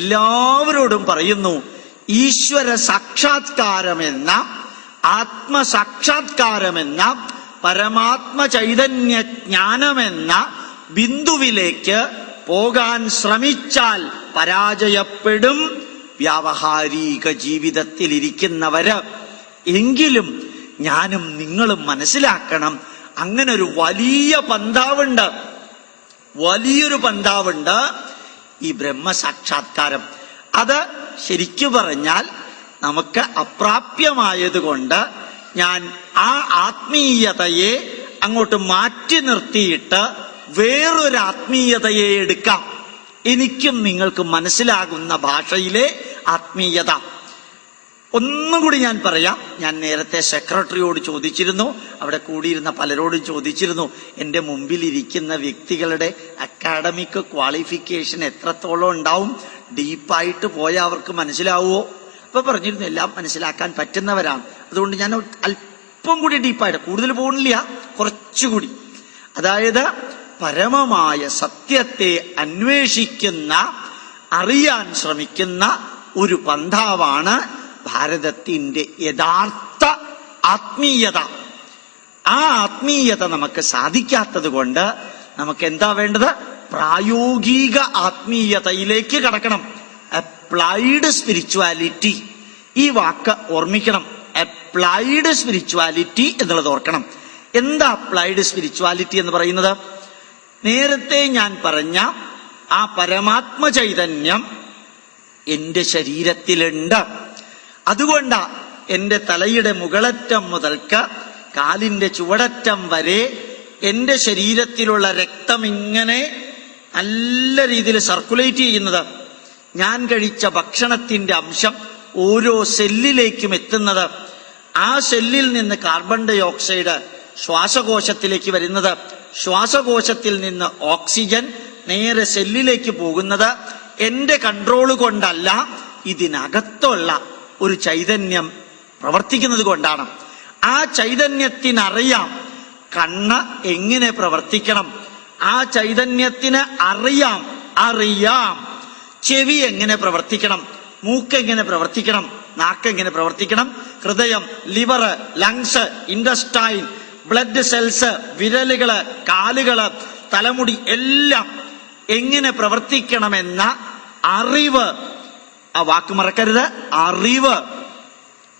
എല്ലാവരോടും പറയുന്നു, ഈശ്വര സാക്ഷാത്കാരമെന്ന, ആത്മസാക്ഷാത്കാരമെന്ന, പരമാത്മ ചൈതന്യ ജ്ഞാനമെന്ന ബിന്ദുവിലേക്ക് പോകാൻ ശ്രമിച്ചാൽ പരാജയപ്പെടും വ്യാവഹാരിക ജീവിതത്തിലിരിക്കുന്നവര്. എങ്കിലും ഞാനും നിങ്ങളും മനസ്സിലാക്കണം, അങ്ങനെ ഒരു വലിയ പന്താവുണ്ട്, വലിയൊരു പന്താവുണ്ട് ഈ ബ്രഹ്മസാക്ഷാത്കാരം. അത് ശരിക്കു പറഞ്ഞാൽ നമുക്ക് അപ്രാപ്യമായതുകൊണ്ട് ഞാൻ ആ ആത്മീയതയെ അങ്ങോട്ട് മാറ്റി നിർത്തിയിട്ട് വേറൊരു ആത്മീയതയെ എടുക്കാം. എനിക്കും നിങ്ങൾക്ക് മനസ്സിലാകുന്ന ഭാഷയിലെ ആത്മീയത. ഒന്നും കൂടി ഞാൻ പറയാം. ഞാൻ നേരത്തെ സെക്രട്ടറിയോട് ചോദിച്ചിരുന്നു, അവിടെ കൂടിയിരുന്ന പലരോടും ചോദിച്ചിരുന്നു, എൻ്റെ മുമ്പിലിരിക്കുന്ന വ്യക്തികളുടെ അക്കാഡമിക് ക്വാളിഫിക്കേഷൻ എത്രത്തോളം ഉണ്ടാവും, ഡീപ്പായിട്ട് പോയാൽ അവർക്ക് മനസ്സിലാവുമോ? അപ്പൊ പറഞ്ഞിരുന്നു എല്ലാം മനസ്സിലാക്കാൻ പറ്റുന്നവരാണ്. അതുകൊണ്ട് ഞാൻ അല്പം കൂടി ഡീപ്പായിട്ട്, കൂടുതൽ പോകുന്നില്ല, കുറച്ചുകൂടി. അതായത് പരമമായ സത്യത്തെ അന്വേഷിക്കുന്ന, അറിയാൻ ശ്രമിക്കുന്ന ഒരു പന്ഥാവാണ് ഭാരതത്തിന്റെ യഥാർത്ഥ ആത്മീയത. ആ ആത്മീയത നമുക്ക് സാധിക്കാത്തത് കൊണ്ട് നമുക്ക് എന്താ വേണ്ടത്? പ്രായോഗിക ആത്മീയതയിലേക്ക് കടക്കണം. അപ്ലൈഡ് സ്പിരിച്വാലിറ്റി, ഈ വാക്ക് ഓർമ്മിക്കണം. അപ്ലൈഡ് സ്പിരിച്വാലിറ്റി എന്നുള്ളത് ഓർക്കണം. എന്താ അപ്ലൈഡ് സ്പിരിച്വാലിറ്റി എന്ന് പറയുന്നത്? നേരത്തെ ഞാൻ പറഞ്ഞ ആ പരമാത്മ ചൈതന്യം എന്റെ ശരീരത്തിലുണ്ട്. അതുകൊണ്ടാ എന്റെ തലയുടെ മുകളറ്റം മുതൽക്ക് കാലിന്റെ ചുവടറ്റം വരെ എന്റെ ശരീരത്തിലുള്ള രക്തം ഇങ്ങനെ നല്ല രീതിയിൽ സർക്കുലേറ്റ് ചെയ്യുന്നത്. ഞാൻ കഴിച്ച ഭക്ഷണത്തിന്റെ അംശം ഓരോ സെല്ലിലേക്കും എത്തുന്നത്. ആ സെല്ലിൽ നിന്ന് കാർബൺ ഡൈ ഓക്സൈഡ് ശ്വാസകോശത്തിലേക്ക് വരുന്നത്. ശ്വാസകോശത്തിൽ നിന്ന് ഓക്സിജൻ നേരെ സെല്ലിലേക്ക് പോകുന്നത് എന്റെ കൺട്രോള് കൊണ്ടല്ല, ഇതിനകത്തുള്ള ഒരു ചൈതന്യം പ്രവർത്തിക്കുന്നത് കൊണ്ടാണ്. ആ ചൈതന്യത്തിനറിയാം കണ്ണ് എങ്ങനെ പ്രവർത്തിക്കണം, ആ ചൈതന്യത്തിന് അറിയാം ചെവി എങ്ങനെ പ്രവർത്തിക്കണം, മൂക്ക് എങ്ങനെ പ്രവർത്തിക്കണം, നാക്ക് എങ്ങനെ പ്രവർത്തിക്കണം, ഹൃദയം, liver, lungs, intestine, blood cells, വിരലുകള്, കാലുകള്, തലമുടി എല്ലാം എങ്ങനെ പ്രവർത്തിക്കണമെന്ന അറിവ്, ആ വാക്ക് മറക്കരുത്, അറിവ്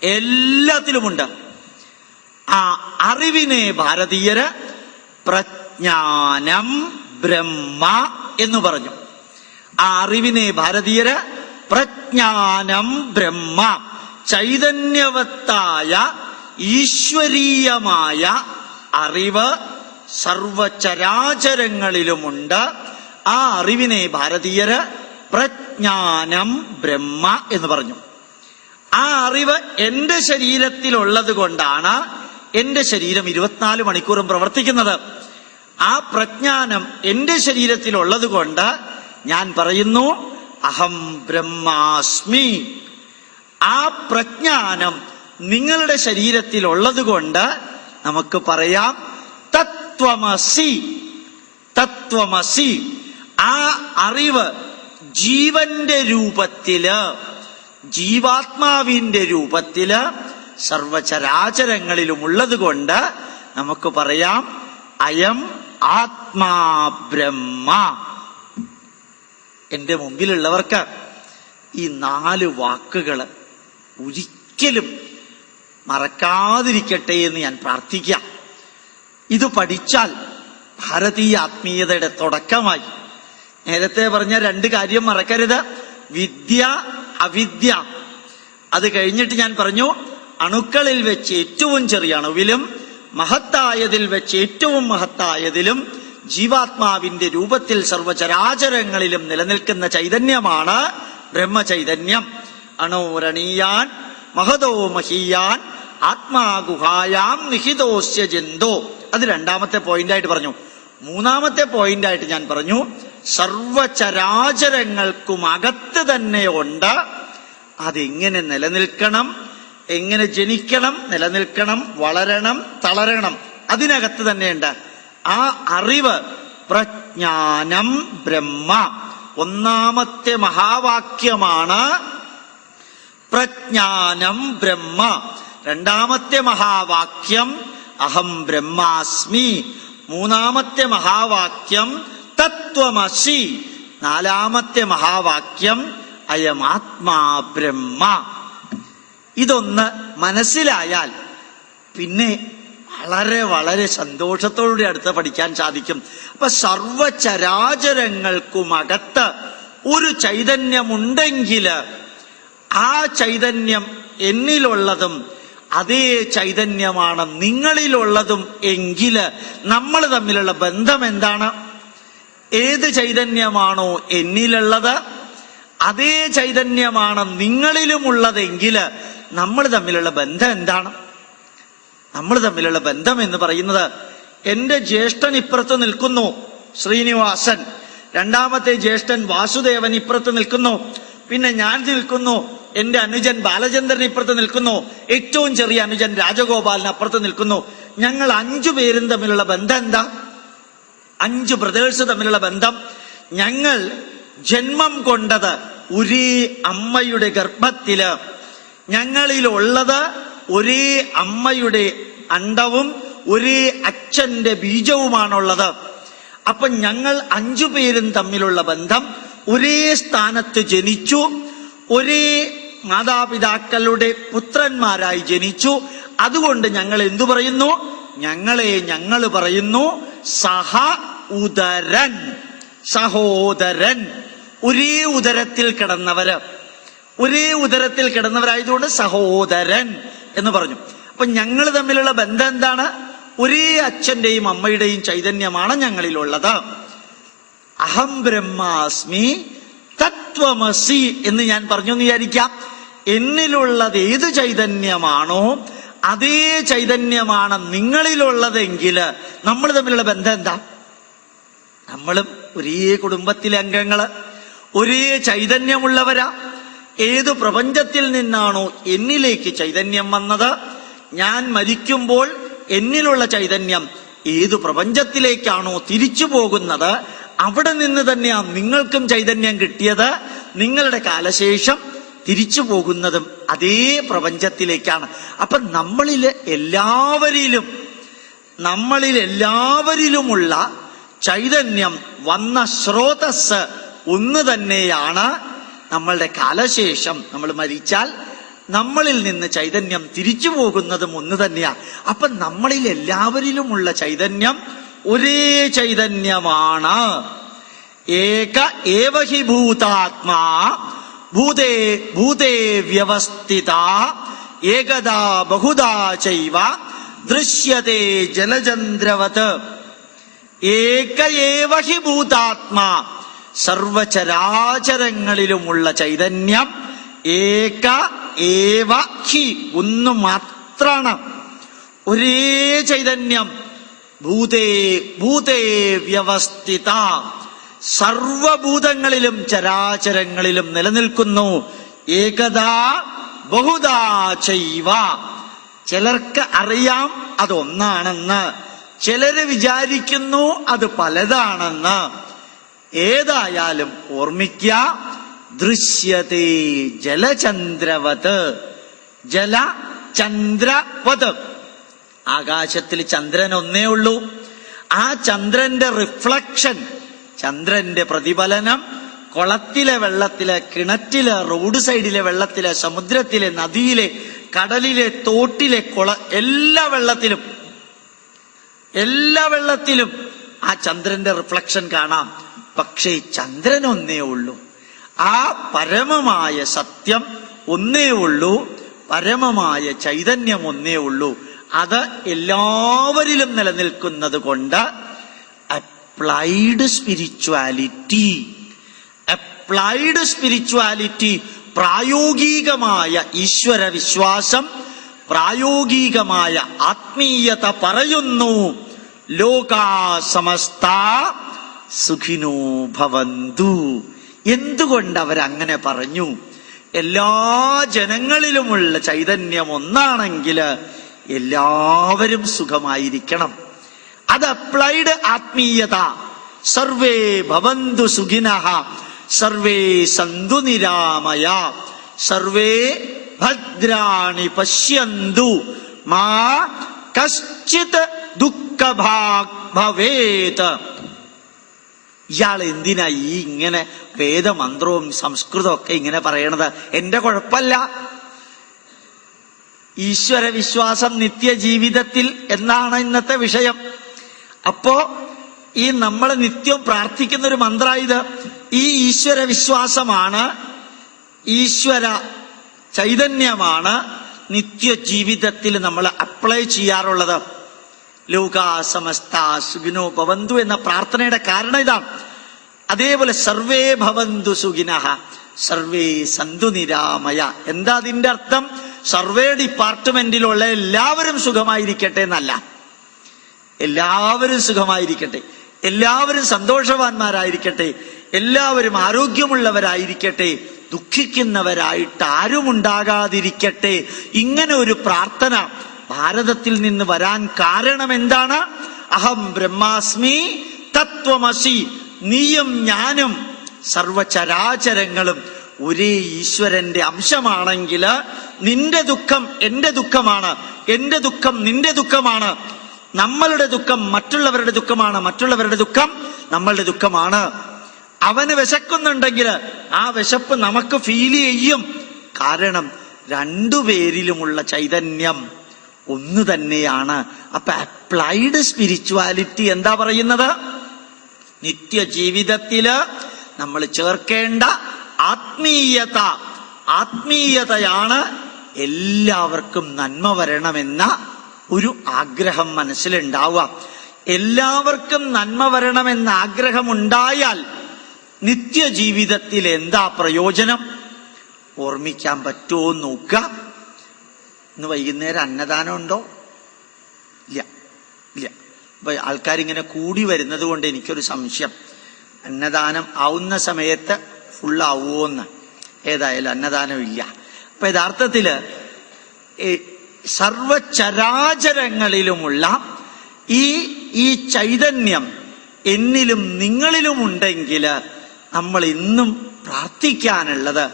എല്ലാത്തിലുമുണ്ട്. ആ അറിവിനെ ഭാരതീയര് പ്രജ്ഞാനം ബ്രഹ്മ എന്ന് പറഞ്ഞു. ആ അറിവിനെ ഭാരതീയര് പ്രജ്ഞാനം ബ്രഹ്മ, ചൈതന്യവത്തായ ഈശ്വരീയമായ അറിവ് സർവചരാചരങ്ങളിലുമുണ്ട്. ആ അറിവിനെ ഭാരതീയര് പ്രജ്ഞാനം ബ്രഹ്മ എന്ന് പറഞ്ഞു. ആ അറിവ് എന്റെ ശരീരത്തിലുള്ളത് കൊണ്ടാണ് എന്റെ ശരീരം 24 മണിക്കൂറും പ്രവർത്തിക്കുന്നത്. ആ പ്രജ്ഞാനം എന്റെ ശരീരത്തിലുള്ളത് കൊണ്ട് ഞാൻ പറയുന്നു അഹം ബ്രഹ്മാസ്മി. ആ പ്രജ്ഞാനം നിങ്ങളുടെ ശരീരത്തിലുള്ളത് കൊണ്ട് നമുക്ക് പറയാം തത്വമസി. തത്വമസി, ആ അറിവ് ജീവന്റെ രൂപത്തില്, ജീവാത്മാവിന്റെ രൂപത്തില് സർവചരാചരങ്ങളിലും ഉള്ളത് കൊണ്ട് നമുക്ക് പറയാം അയം ആത്മാ ബ്രഹ്മ. എന്റെ മുമ്പിലുള്ളവർക്ക് ഈ 4 വാക്കുകൾ ഒരിക്കലും മറക്കാതിരിക്കട്ടെ എന്ന് ഞാൻ പ്രാർത്ഥിക്കാം. ഇത് പഠിച്ചാൽ ഭാരതീയ ആത്മീയതയുടെ തുടക്കമായി. നേരത്തെ പറഞ്ഞ 2 കാര്യം മറക്കരുത്, വിദ്യ, അവിദ്യ. അത് കഴിഞ്ഞിട്ട് ഞാൻ പറഞ്ഞു അണുക്കളിൽ വെച്ച് ഏറ്റവും ചെറിയ അണുവിലും മഹത്തായതിൽ വെച്ച് ഏറ്റവും മഹത്തായതിലും ജീവാത്മാവിന്റെ രൂപത്തിൽ സർവചരാചരങ്ങളിലും നിലനിൽക്കുന്ന ചൈതന്യമാണ് ബ്രഹ്മചൈതന്യം. അണോരണീയാൻ മഹതോ മഹീയാൻ ആത്മാഗുഹായാം നിഹിതോസ്യ ജന്തോ. അത് 2ാമത്തെ പോയിന്റായിട്ട് പറഞ്ഞു. 3ാമത്തെ പോയിന്റായിട്ട് ഞാൻ പറഞ്ഞു സർവചരാചരങ്ങൾക്കും അകത്ത് തന്നെ ഉണ്ട്. അതെങ്ങനെ നിലനിൽക്കണം, എങ്ങനെ ജനിക്കണം, നിലനിൽക്കണം, വളരണം, തളരണം, അതിനകത്ത് തന്നെയുണ്ട്. ആ അറിവ് പ്രജ്ഞാനം ബ്രഹ്മ. 1ാമത്തെ മഹാവാക്യമാണ് പ്രജ്ഞാനം ബ്രഹ്മ. 2ാമത്തെ മഹാവാക്യം അഹം ബ്രഹ്മാസ്മി. 3ാമത്തെ മഹാവാക്യം തത്വമസി. 4ാമത്തെ മഹാവാക്യം അയമാത്മാ ബ്രഹ്മ. ഇതൊന്ന് മനസ്സിലായാൽ പിന്നെ വളരെ വളരെ സന്തോഷത്തോടെ അടുത്ത് പഠിക്കാൻ സാധിക്കും. അപ്പൊ സർവചരാചരങ്ങൾക്കുമകത്ത് ഒരു ചൈതന്യമുണ്ടെങ്കിൽ ആ ചൈതന്യം എന്നിലുള്ളതും അതേ ചൈതന്യമാണ് നിങ്ങളിലുള്ളതും എങ്കിൽ നമ്മൾ തമ്മിലുള്ള ബന്ധം എന്താണ്? ഏത് ചൈതന്യമാണോ എന്നിലുള്ളത് അതേ ചൈതന്യമാണ് നിങ്ങളിലുമുള്ളതെങ്കിൽ നമ്മൾ തമ്മിലുള്ള ബന്ധം എന്താണ്? നമ്മൾ തമ്മിലുള്ള ബന്ധം എന്ന് പറയുന്നത്, എന്റെ ജ്യേഷ്ഠൻ ഇപ്പുറത്ത് നിൽക്കുന്നു, ശ്രീനിവാസൻ. രണ്ടാമത്തെ ജ്യേഷ്ഠൻ വാസുദേവൻ ഇപ്പുറത്ത് നിൽക്കുന്നു. പിന്നെ ഞാൻ നിൽക്കുന്നു, എന്റെ അനുജൻ ബാലചന്ദ്രൻ ഇപ്പുറത്ത് നിൽക്കുന്നു, ഏറ്റവും ചെറിയ അനുജൻ രാജഗോപാലൻ അപ്പുറത്ത് നിൽക്കുന്നു. ഞങ്ങൾ 5 പേരും തമ്മിലുള്ള ബന്ധം എന്താ? 5 ബ്രദേഴ്സ് തമ്മിലുള്ള ബന്ധം, ഞങ്ങൾ ജന്മം കൊണ്ടത് ഒരേ അമ്മയുടെ ഗർഭത്തില്, ഞങ്ങളിലുള്ളത് ഒരേ അമ്മയുടെ അണ്ടവും ഒരേ അച്ഛന്റെ ബീജവുമാണുള്ളത്. അപ്പൊ ഞങ്ങൾ 5 പേരും തമ്മിലുള്ള ബന്ധം, ഒരേ സ്ഥാനത്ത് ജനിച്ചു, ഒരേ മാതാപിതാക്കളുടെ പുത്രന്മാരായി ജനിച്ചു. അതുകൊണ്ട് ഞങ്ങൾ എന്തു പറയുന്നു? ഞങ്ങൾ പറയുന്നു സഹ ഉദരൻ, സഹോദരൻ. ഒരേ ഉദരത്തിൽ കിടന്നവരായതുകൊണ്ട് സഹോദരൻ എന്ന് പറഞ്ഞു. അപ്പൊ ഞങ്ങൾ തമ്മിലുള്ള ബന്ധം എന്താണ്? ഒരേ അച്ഛന്റെയും അമ്മയുടെയും ചൈതന്യമാണ് ഞങ്ങളിലുള്ളത്. അഹം ബ്രഹ്മാസ്മി തത്വമസി എന്ന് ഞാൻ പറഞ്ഞു എന്ന് വിചാരിക്കാം. എന്നിലുള്ളത് ഏത് ചൈതന്യമാണോ അതേ ചൈതന്യമാണ് നിങ്ങളിലുള്ളതെങ്കിൽ നമ്മൾ തമ്മിലുള്ള ബന്ധം എന്താ? നമ്മളും ഒരേ കുടുംബത്തിലെ അംഗങ്ങള്, ഒരേ ചൈതന്യമുള്ളവരാ. ഏത് പ്രപഞ്ചത്തിൽ നിന്നാണോ എന്നിലേക്ക് ചൈതന്യം വന്നത്, ഞാൻ മരിക്കുമ്പോൾ എന്നിലുള്ള ചൈതന്യം ഏതു പ്രപഞ്ചത്തിലേക്കാണോ തിരിച്ചു പോകുന്നത്, അവിടെ നിന്ന് തന്നെയാണ് നിങ്ങൾക്കും ചൈതന്യം കിട്ടിയത്. നിങ്ങളുടെ കാലശേഷം തിരിച്ചു പോകുന്നതും അതേ പ്രപഞ്ചത്തിലേക്കാണ്. അപ്പൊ നമ്മളിൽ എല്ലാവരിലുമുള്ള ചൈതന്യം വന്ന സ്രോതസ് ഒന്ന് തന്നെയാണ്. നമ്മളുടെ കാലശേഷം നമ്മൾ മരിച്ചാൽ നമ്മളിൽ നിന്ന് ചൈതന്യം തിരിച്ചു പോകുന്നതും ഒന്ന് തന്നെയാണ്. അപ്പൊ നമ്മളിൽ എല്ലാവരിലുമുള്ള ചൈതന്യം ഒരേ ചൈതന്യമാണ്. ഏക ഏവഹി ഭൂതാത്മാ ഭൂതേ ഭൂതേ വ്യവസ്ഥിത ഏകദാ ബഹുദാ ചൈവ ദൃശ്യതേ ജലചന്ദ്രവത്. ഏക ഏവഹി ഭൂതാത്മാ, സർവചരാചരങ്ങളിലുമുള്ള ചൈതന്യം ഏക ഏവ ഹി, ഒന്ന് മാത്രാണ്, ഒരേ ചൈതന്യം. ഭൂതേ ഭൂതേ വ്യവസ്ഥിത, സർവഭൂതങ്ങളിലും ചരാചരങ്ങളിലും നിലനിൽക്കുന്നു. ഏകദാ ബഹുദാ ചൈവ, ചിലർക്ക് അറിയാം അതൊന്നാണെന്ന്, ചിലര് വിചാരിക്കുന്നു അത് പലതാണെന്ന്. ഏതായാലും ഓർമ്മിക്കുക, ദൃശ്യതേ ജലചന്ദ്രവത്, ജലചന്ദ്രവത്. ആകാശത്തിൽ ചന്ദ്രൻ ഒന്നേ ഉള്ളൂ. ആ ചന്ദ്രന്റെ റിഫ്ലക്ഷൻ, ചന്ദ്രന്റെ പ്രതിഫലനം കുളത്തിലെ വെള്ളത്തിലെ, കിണറ്റിലെ, റോഡ് സൈഡിലെ വെള്ളത്തിലെ, സമുദ്രത്തിലെ, നദിയിലെ, കടലിലെ, തോട്ടിലെ, എല്ലാ വെള്ളത്തിലും ആ ചന്ദ്രന്റെ റിഫ്ലക്ഷൻ കാണാം. പക്ഷേ ചന്ദ്രൻ ഒന്നേ ഉള്ളൂ. ആ പരമമായ സത്യം ഒന്നേ ഉള്ളൂ, പരമമായ ചൈതന്യം ഒന്നേ ഉള്ളൂ. അത് എല്ലാവരിലും നിലനിൽക്കുന്നത് കൊണ്ട് അപ്ലൈഡ് സ്പിരിച്വാലിറ്റി, പ്രായോഗികമായ ഈശ്വര വിശ്വാസം, പ്രായോഗികമായ ആത്മീയത പറയുന്നു. ലോകാ സമസ്താ സുഖിനോ ഭവന്തു. എന്തുകൊണ്ട് അവരങ്ങനെ പറഞ്ഞു? എല്ലാ ജനങ്ങളിലുമുള്ള ചൈതന്യം ഒന്നാണെങ്കിൽ എല്ലാവരും സുഖമായിരിക്കണം. അത് അപ്ലൈഡ് ആത്മീയത. സർവേ ഭവന്തു സുഖിനഃ സർവേ സന്തു നിരാമയ സർവേ ഭദ്രാണി പശ്യന്തു മാ കശ്ചിത് ദുഃഖഭാഗ് ഭവേത്. ഇയാൾ എന്തിനാ ഇങ്ങനെ വേദമന്ത്രവും സംസ്കൃതവും ഒക്കെ ഇങ്ങനെ പറയണത്? എന്റെ കുഴപ്പമല്ല. ഈശ്വര വിശ്വാസം നിത്യജീവിതത്തിൽ എന്നാണ് ഇന്നത്തെ വിഷയം. അപ്പോ ഈ നമ്മൾ നിത്യം പ്രാർത്ഥിക്കുന്ന ഒരു മന്ത്രായത് ഈ ഈശ്വര വിശ്വാസമാണ്, ഈശ്വര ചൈതന്യമാണ് നിത്യജീവിതത്തിൽ നമ്മൾ അപ്ലൈ ചെയ്യാറുള്ളത്. ലോകാ സമസ്താ സുഖിനോ ഭവന്തു എന്ന പ്രാർത്ഥനയുടെ കാരണം ഇതാണ്. അതേപോലെ സർവേ ഭവന്തു സുഖിനഃ സർവേ സന്തു നിരാമയ. എന്താ അതിന്റെ അർത്ഥം? സർവേ ഡിപ്പാർട്ട്മെന്റിലുള്ള എല്ലാവരും സുഖമായിരിക്കട്ടെ എന്നല്ല. എല്ലാവരും സുഖമായിരിക്കട്ടെ, എല്ലാവരും സന്തോഷവാന്മാരായിരിക്കട്ടെ, എല്ലാവരും ആരോഗ്യമുള്ളവരായിരിക്കട്ടെ, ദുഃഖിക്കുന്നവരായിട്ട് ആരും ഉണ്ടാകാതിരിക്കട്ടെ. ഇങ്ങനെ ഒരു പ്രാർത്ഥന ഭാരതത്തിൽ നിന്ന് വരാൻ കാരണം എന്താണ്? അഹം ബ്രഹ്മാസ്മി തത്വമസി, നീയും ഞാനും സർവചരാചരങ്ങളും ഒരേ ഈശ്വരന്റെ അംശമാണെങ്കിൽ നിന്റെ ദുഃഖം എന്റെ ദുഃഖമാണ്, എന്റെ ദുഃഖം നിന്റെ ദുഃഖമാണ്, നമ്മളുടെ ദുഃഖം മറ്റുള്ളവരുടെ ദുഃഖമാണ്, മറ്റുള്ളവരുടെ ദുഃഖം നമ്മളുടെ ദുഃഖമാണ്. അവന് വിശക്കുന്നുണ്ടെങ്കിൽ ആ വിശപ്പ് നമുക്ക് ഫീൽ ചെയ്യും. കാരണം രണ്ടുപേരിലുമുള്ള ചൈതന്യം ഒന്ന് തന്നെയാണ്. അപ്പൊ അപ്ലൈഡ് സ്പിരിച്വാലിറ്റി എന്താ പറയുന്നത്? നിത്യജീവിതത്തില് നമ്മൾ ചേർക്കേണ്ട ആത്മീയത, ആത്മീയതയാണ് എല്ലാവർക്കും നന്മ വരണമെന്ന ഒരു ആഗ്രഹം മനസ്സിലുണ്ടാവുക. എല്ലാവർക്കും നന്മ വരണമെന്ന ആഗ്രഹം ഉണ്ടായാൽ നിത്യജീവിതത്തിൽ എന്താ പ്രയോജനം? ഓർമ്മിക്കാൻ പറ്റുമോ നോക്കുക. ഇന്ന് വൈകുന്നേരം അന്നദാനം ഉണ്ടോ? ഇല്ല, ഇല്ല. അപ്പൊ ആൾക്കാരിങ്ങനെ കൂടി വരുന്നത് കൊണ്ട് എനിക്കൊരു സംശയം, അന്നദാനം ആവുന്ന സമയത്ത് ഫുള്ളാവുമോന്ന്. ഏതായാലും അന്നദാനം ഇല്ല. അപ്പൊ യഥാർത്ഥത്തില് സർവചരാചരങ്ങളിലുമുള്ള ഈ ചൈതന്യം എന്നിലും നിങ്ങളിലും ഉണ്ടെങ്കിൽ നമ്മൾ ഇന്നും പ്രാർത്ഥിക്കാനുള്ളത്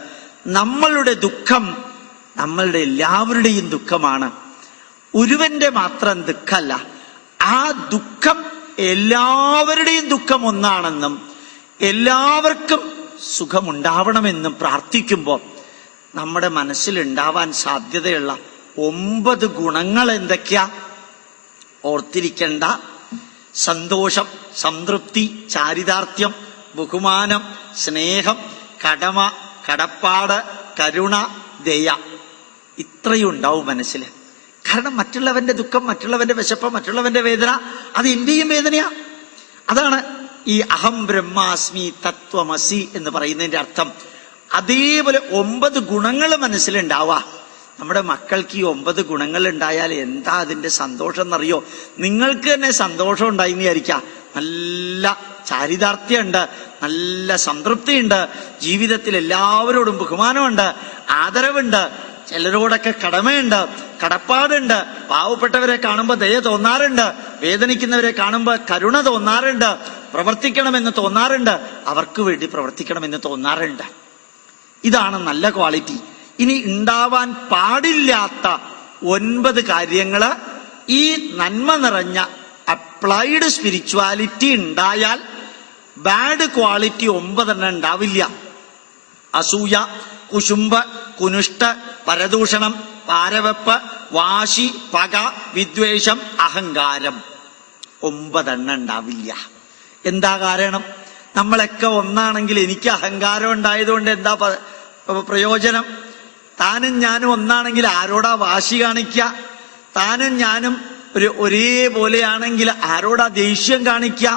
നമ്മളുടെ ദുഃഖം നമ്മളുടെ എല്ലാവരുടെയും ദുഃഖമാണ്. ഒരുവന്റെ മാത്രം ദുഃഖമല്ല, ആ ദുഃഖം എല്ലാവരുടെയും ദുഃഖം ഒന്നാണെന്നും എല്ലാവർക്കും സുഖമുണ്ടാവണമെന്നും പ്രാർത്ഥിക്കുമ്പോൾ നമ്മുടെ മനസ്സിലുണ്ടാവാൻ സാധ്യതയുള്ള 9 ഗുണങ്ങൾ എന്തൊക്കെയാ? ഓർത്തിരിക്കേണ്ട: സന്തോഷം, സംതൃപ്തി, ചാരിതാർത്ഥ്യം, ബഹുമാനം, സ്നേഹം, കടമ, കടപ്പാട്, കരുണ, ദയ. ഇത്രയും ഉണ്ടാവും മനസ്സിൽ. കാരണം മറ്റുള്ളവന്റെ ദുഃഖം, മറ്റുള്ളവന്റെ വിശപ്പ്, മറ്റുള്ളവന്റെ വേദന അത് എന്റെയും വേദനയാ. അതാണ് ഈ അഹം ബ്രഹ്മാസ്മി തത്വമസി എന്ന് പറയുന്നതിന്റെ അർത്ഥം. അതേപോലെ 9 ഗുണങ്ങൾ മനസ്സിലുണ്ടാവുക. നമ്മുടെ മക്കൾക്ക് ഈ 9 ഗുണങ്ങൾ ഉണ്ടായാൽ എന്താ അതിന്റെ സന്തോഷം എന്നറിയോ? നിങ്ങൾക്ക് തന്നെ സന്തോഷം ഉണ്ടായിന്ന് വിചാരിക്കാം. നല്ല ചാരിതാർത്ഥ്യമുണ്ട്, നല്ല സംതൃപ്തിയുണ്ട്, ജീവിതത്തിൽ എല്ലാവരോടും ബഹുമാനമുണ്ട്, ആദരവുണ്ട്, ചിലരോടൊക്കെ കടമയുണ്ട്, കടപ്പാടുണ്ട്, പാവപ്പെട്ടവരെ കാണുമ്പോൾ ദയ തോന്നാറുണ്ട്, വേദനിക്കുന്നവരെ കാണുമ്പോൾ കരുണ തോന്നാറുണ്ട്, പ്രവർത്തിക്കണമെന്ന് തോന്നാറുണ്ട്, അവർക്ക് വേണ്ടി പ്രവർത്തിക്കണമെന്ന് തോന്നാറുണ്ട്. ഇതാണ് നല്ല ക്വാളിറ്റി. ഇനി ഉണ്ടാവാൻ പാടില്ലാത്ത 9 കാര്യങ്ങള് ഈ നന്മ നിറഞ്ഞ അപ്ലൈഡ് സ്പിരിച്വാലിറ്റി ഉണ്ടായാൽ ബാഡ് ക്വാളിറ്റി 9 ഉണ്ടാവില്ല. അസൂയ, കുശുമ്പ്, കുനുഷ്ട്, പരദൂഷണം, പാരവെപ്പ്, വാശി, പക, വിദ്വേഷം, അഹങ്കാരം 9 ഉണ്ടാവില്ല. എന്താ കാരണം? നമ്മളൊക്കെ ഒന്നാണെങ്കിൽ എനിക്ക് അഹങ്കാരം ഉണ്ടായതുകൊണ്ട് എന്താ പ്രയോജനം? താനും ഞാനും ഒന്നാണെങ്കിൽ ആരോടാ വാശി കാണിക്കുക? താനും ഞാനും ഒരേപോലെയാണെങ്കിൽ ആരോടാ ദേഷ്യം കാണിക്കുക?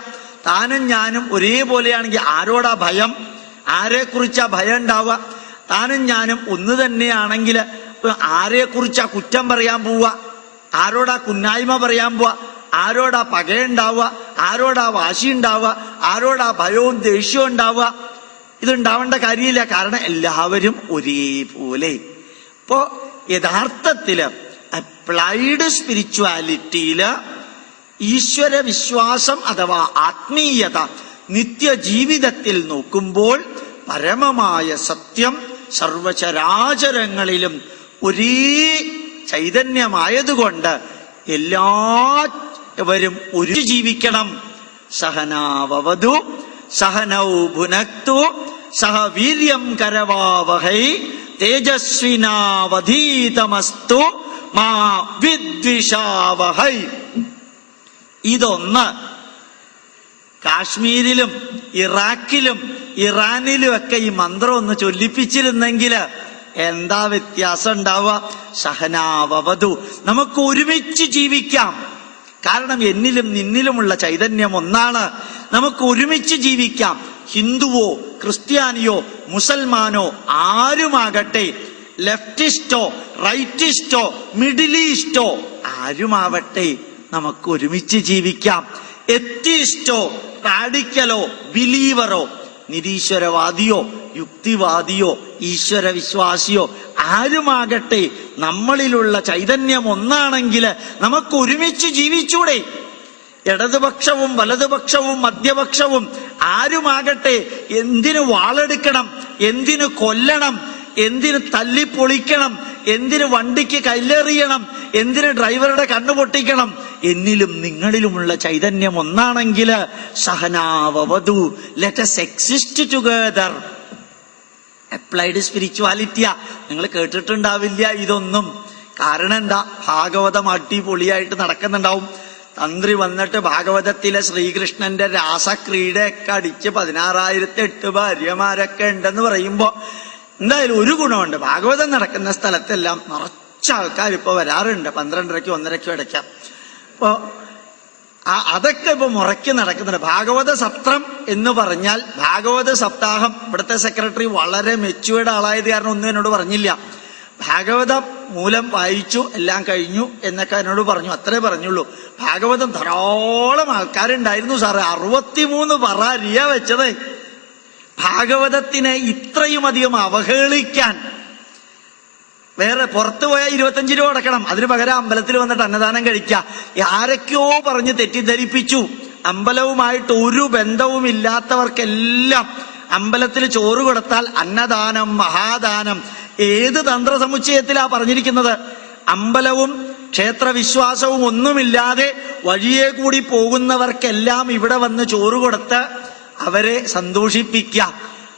താനും ഞാനും ഒരേപോലെയാണെങ്കിൽ ആരോടാ ഭയം? ആരെക്കുറിച്ചാ ഭയം ഉണ്ടാവുക? താനും ഞാനും ഒന്ന് തന്നെയാണെങ്കിൽ ആരെക്കുറിച്ചാ കുറ്റം പറയാൻ പോവുക? ആരോടാ കുന്നായ്മ പറയാൻ പോവുക? ആരോടാ പകയുണ്ടാവുക? ആരോടാ വാശി ഉണ്ടാവുക? ആരോടാ ഭയവും ദേഷ്യവും ഉണ്ടാവുക? ഇതുണ്ടാവേണ്ട കാര്യമില്ല. കാരണം എല്ലാവരും ഒരേപോലെ. ഇപ്പോ യഥാർത്ഥത്തില് അപ്ലൈഡ് സ്പിരിച്വാലിറ്റിയില് ഈശ്വര വിശ്വാസം അഥവാ ആത്മീയത നിത്യജീവിതത്തിൽ നോക്കുമ്പോൾ പരമമായ സത്യം സർവചരാചരങ്ങളിലും ഒരേ ചൈതന്യമായതുകൊണ്ട് എല്ലാവരും ഒരു ജീവിക്കണം. സഹനാവവതു സഹനൗ ഭുനക്തു സഹ വീര്യം കരവാവഹൈ തേജസ്വിനാവധീതമസ്തു മാ വിദ്വിഷാവഹൈ. ഇതൊന്ന് കാശ്മീരിലും ഇറാഖിലും ഇറാനിലും ഒക്കെ ഈ മന്ത്രം ഒന്ന് ചൊല്ലിപ്പിച്ചിരുന്നെങ്കിൽ എന്താ വ്യത്യാസം ഉണ്ടാവുക? സഹനാവവതു, നമുക്ക് ഒരുമിച്ച് ജീവിക്കാം. കാരണം എന്നിലും നിന്നിലുമുള്ള ചൈതന്യം ഒന്നാണ്. നമുക്ക് ഒരുമിച്ച് ജീവിക്കാം. ഹിന്ദുവോ ക്രിസ്ത്യാനിയോ മുസൽമാനോ ആരുമാകട്ടെ, ലെഫ്റ്റിസ്റ്റോ റൈറ്റിസ്റ്റോ മിഡിൽ ഈസ്റ്റോ ആരുമാവട്ടെ നമുക്ക് ഒരുമിച്ച് ജീവിക്കാം. എത്തിയിസ്റ്റോ റാഡിക്കലോ ബിലീവറോ നിരീശ്വരവാദിയോ യുക്തിവാദിയോ ഈശ്വര വിശ്വാസിയോ ആരുമാകട്ടെ, നമ്മളിലുള്ള ചൈതന്യം ഒന്നാണെങ്കിൽ നമുക്ക് ഒരുമിച്ച് ജീവിച്ചൂടെ? ഇടതുപക്ഷവും വലതുപക്ഷവും മധ്യപക്ഷവും ആരുമാകട്ടെ, എന്തിനു വാളെടുക്കണം, എന്തിനു കൊല്ലണം, എന്തിനു തല്ലിപ്പൊളിക്കണം, എന്തിനു വണ്ടിക്ക് കല്ലെറിയണം, എന്തിനു ഡ്രൈവറുടെ കണ്ണു പൊട്ടിക്കണം? എന്നിലും നിങ്ങളിലുമുള്ള ചൈതന്യം ഒന്നാണെങ്കിൽ സഹനാവവതു, let us exist together. Applied സ്പിരിച്വാലിറ്റിയാ. നിങ്ങൾ കേട്ടിട്ടുണ്ടാവില്ല ഇതൊന്നും. കാരണം എന്താ? ഭാഗവതം അടിപൊളിയായിട്ട് നടക്കുന്നുണ്ടാവും. തന്ത്രി വന്നിട്ട് ഭാഗവതത്തിലെ ശ്രീകൃഷ്ണന്റെ രാസക്രീഡയൊക്കെ അടിച്ച് 16,008 ഭാര്യമാരൊക്കെ ഉണ്ടെന്ന് പറയുമ്പോ എന്തായാലും ഒരു ഗുണമുണ്ട്. ഭാഗവതം നടക്കുന്ന സ്ഥലത്തെല്ലാം നിറച്ച ആൾക്കാർ ഇപ്പൊ വരാറുണ്ട്. 12:30 1:30 ഇടയ്ക്കാം. അപ്പോ അതൊക്കെ ഇപ്പൊ മുറയ്ക്ക് നടക്കുന്നുണ്ട്. ഭാഗവത സത്രം എന്ന് പറഞ്ഞാൽ ഭാഗവത സപ്താഹം. ഇവിടുത്തെ സെക്രട്ടറി വളരെ മെച്യൂർഡ് ആളായത് കാരണം ഒന്നും എന്നോട് പറഞ്ഞില്ല. ഭാഗവതം മൂലം വായിച്ചു, എല്ലാം കഴിഞ്ഞു എന്നൊക്കെ എന്നോട് പറഞ്ഞു. അത്രേ പറഞ്ഞുള്ളൂ. ഭാഗവതം ധാരാളം ആൾക്കാരുണ്ടായിരുന്നു സാറേ. 63 പറ അരിയ വെച്ചത്. ഭാഗവതത്തിനെ ഇത്രയും അധികം അവഹേളിക്കാൻ വേറെ പുറത്തു പോയാൽ 25 രൂപ അടക്കണം. അതിന് പകരം അമ്പലത്തിൽ വന്നിട്ട് അന്നദാനം കഴിക്കാം. ആരൊക്കെയോ പറഞ്ഞ് തെറ്റിദ്ധരിപ്പിച്ചു. അമ്പലവുമായിട്ട് ഒരു ബന്ധവും ഇല്ലാത്തവർക്കെല്ലാം അമ്പലത്തിൽ ചോറ് കൊടുത്താൽ അന്നദാനം, മഹാദാനം. ഏത് തന്ത്രസമുച്ചയത്തിലാ പറഞ്ഞിരിക്കുന്നത്? അമ്പലവും ക്ഷേത്രവിശ്വാസവും ഒന്നുമില്ലാതെ വഴിയെ കൂടി പോകുന്നവർക്കെല്ലാം ഇവിടെ വന്ന് ചോറ് കൊടുത്ത് അവരെ സന്തോഷിപ്പിക്കാം.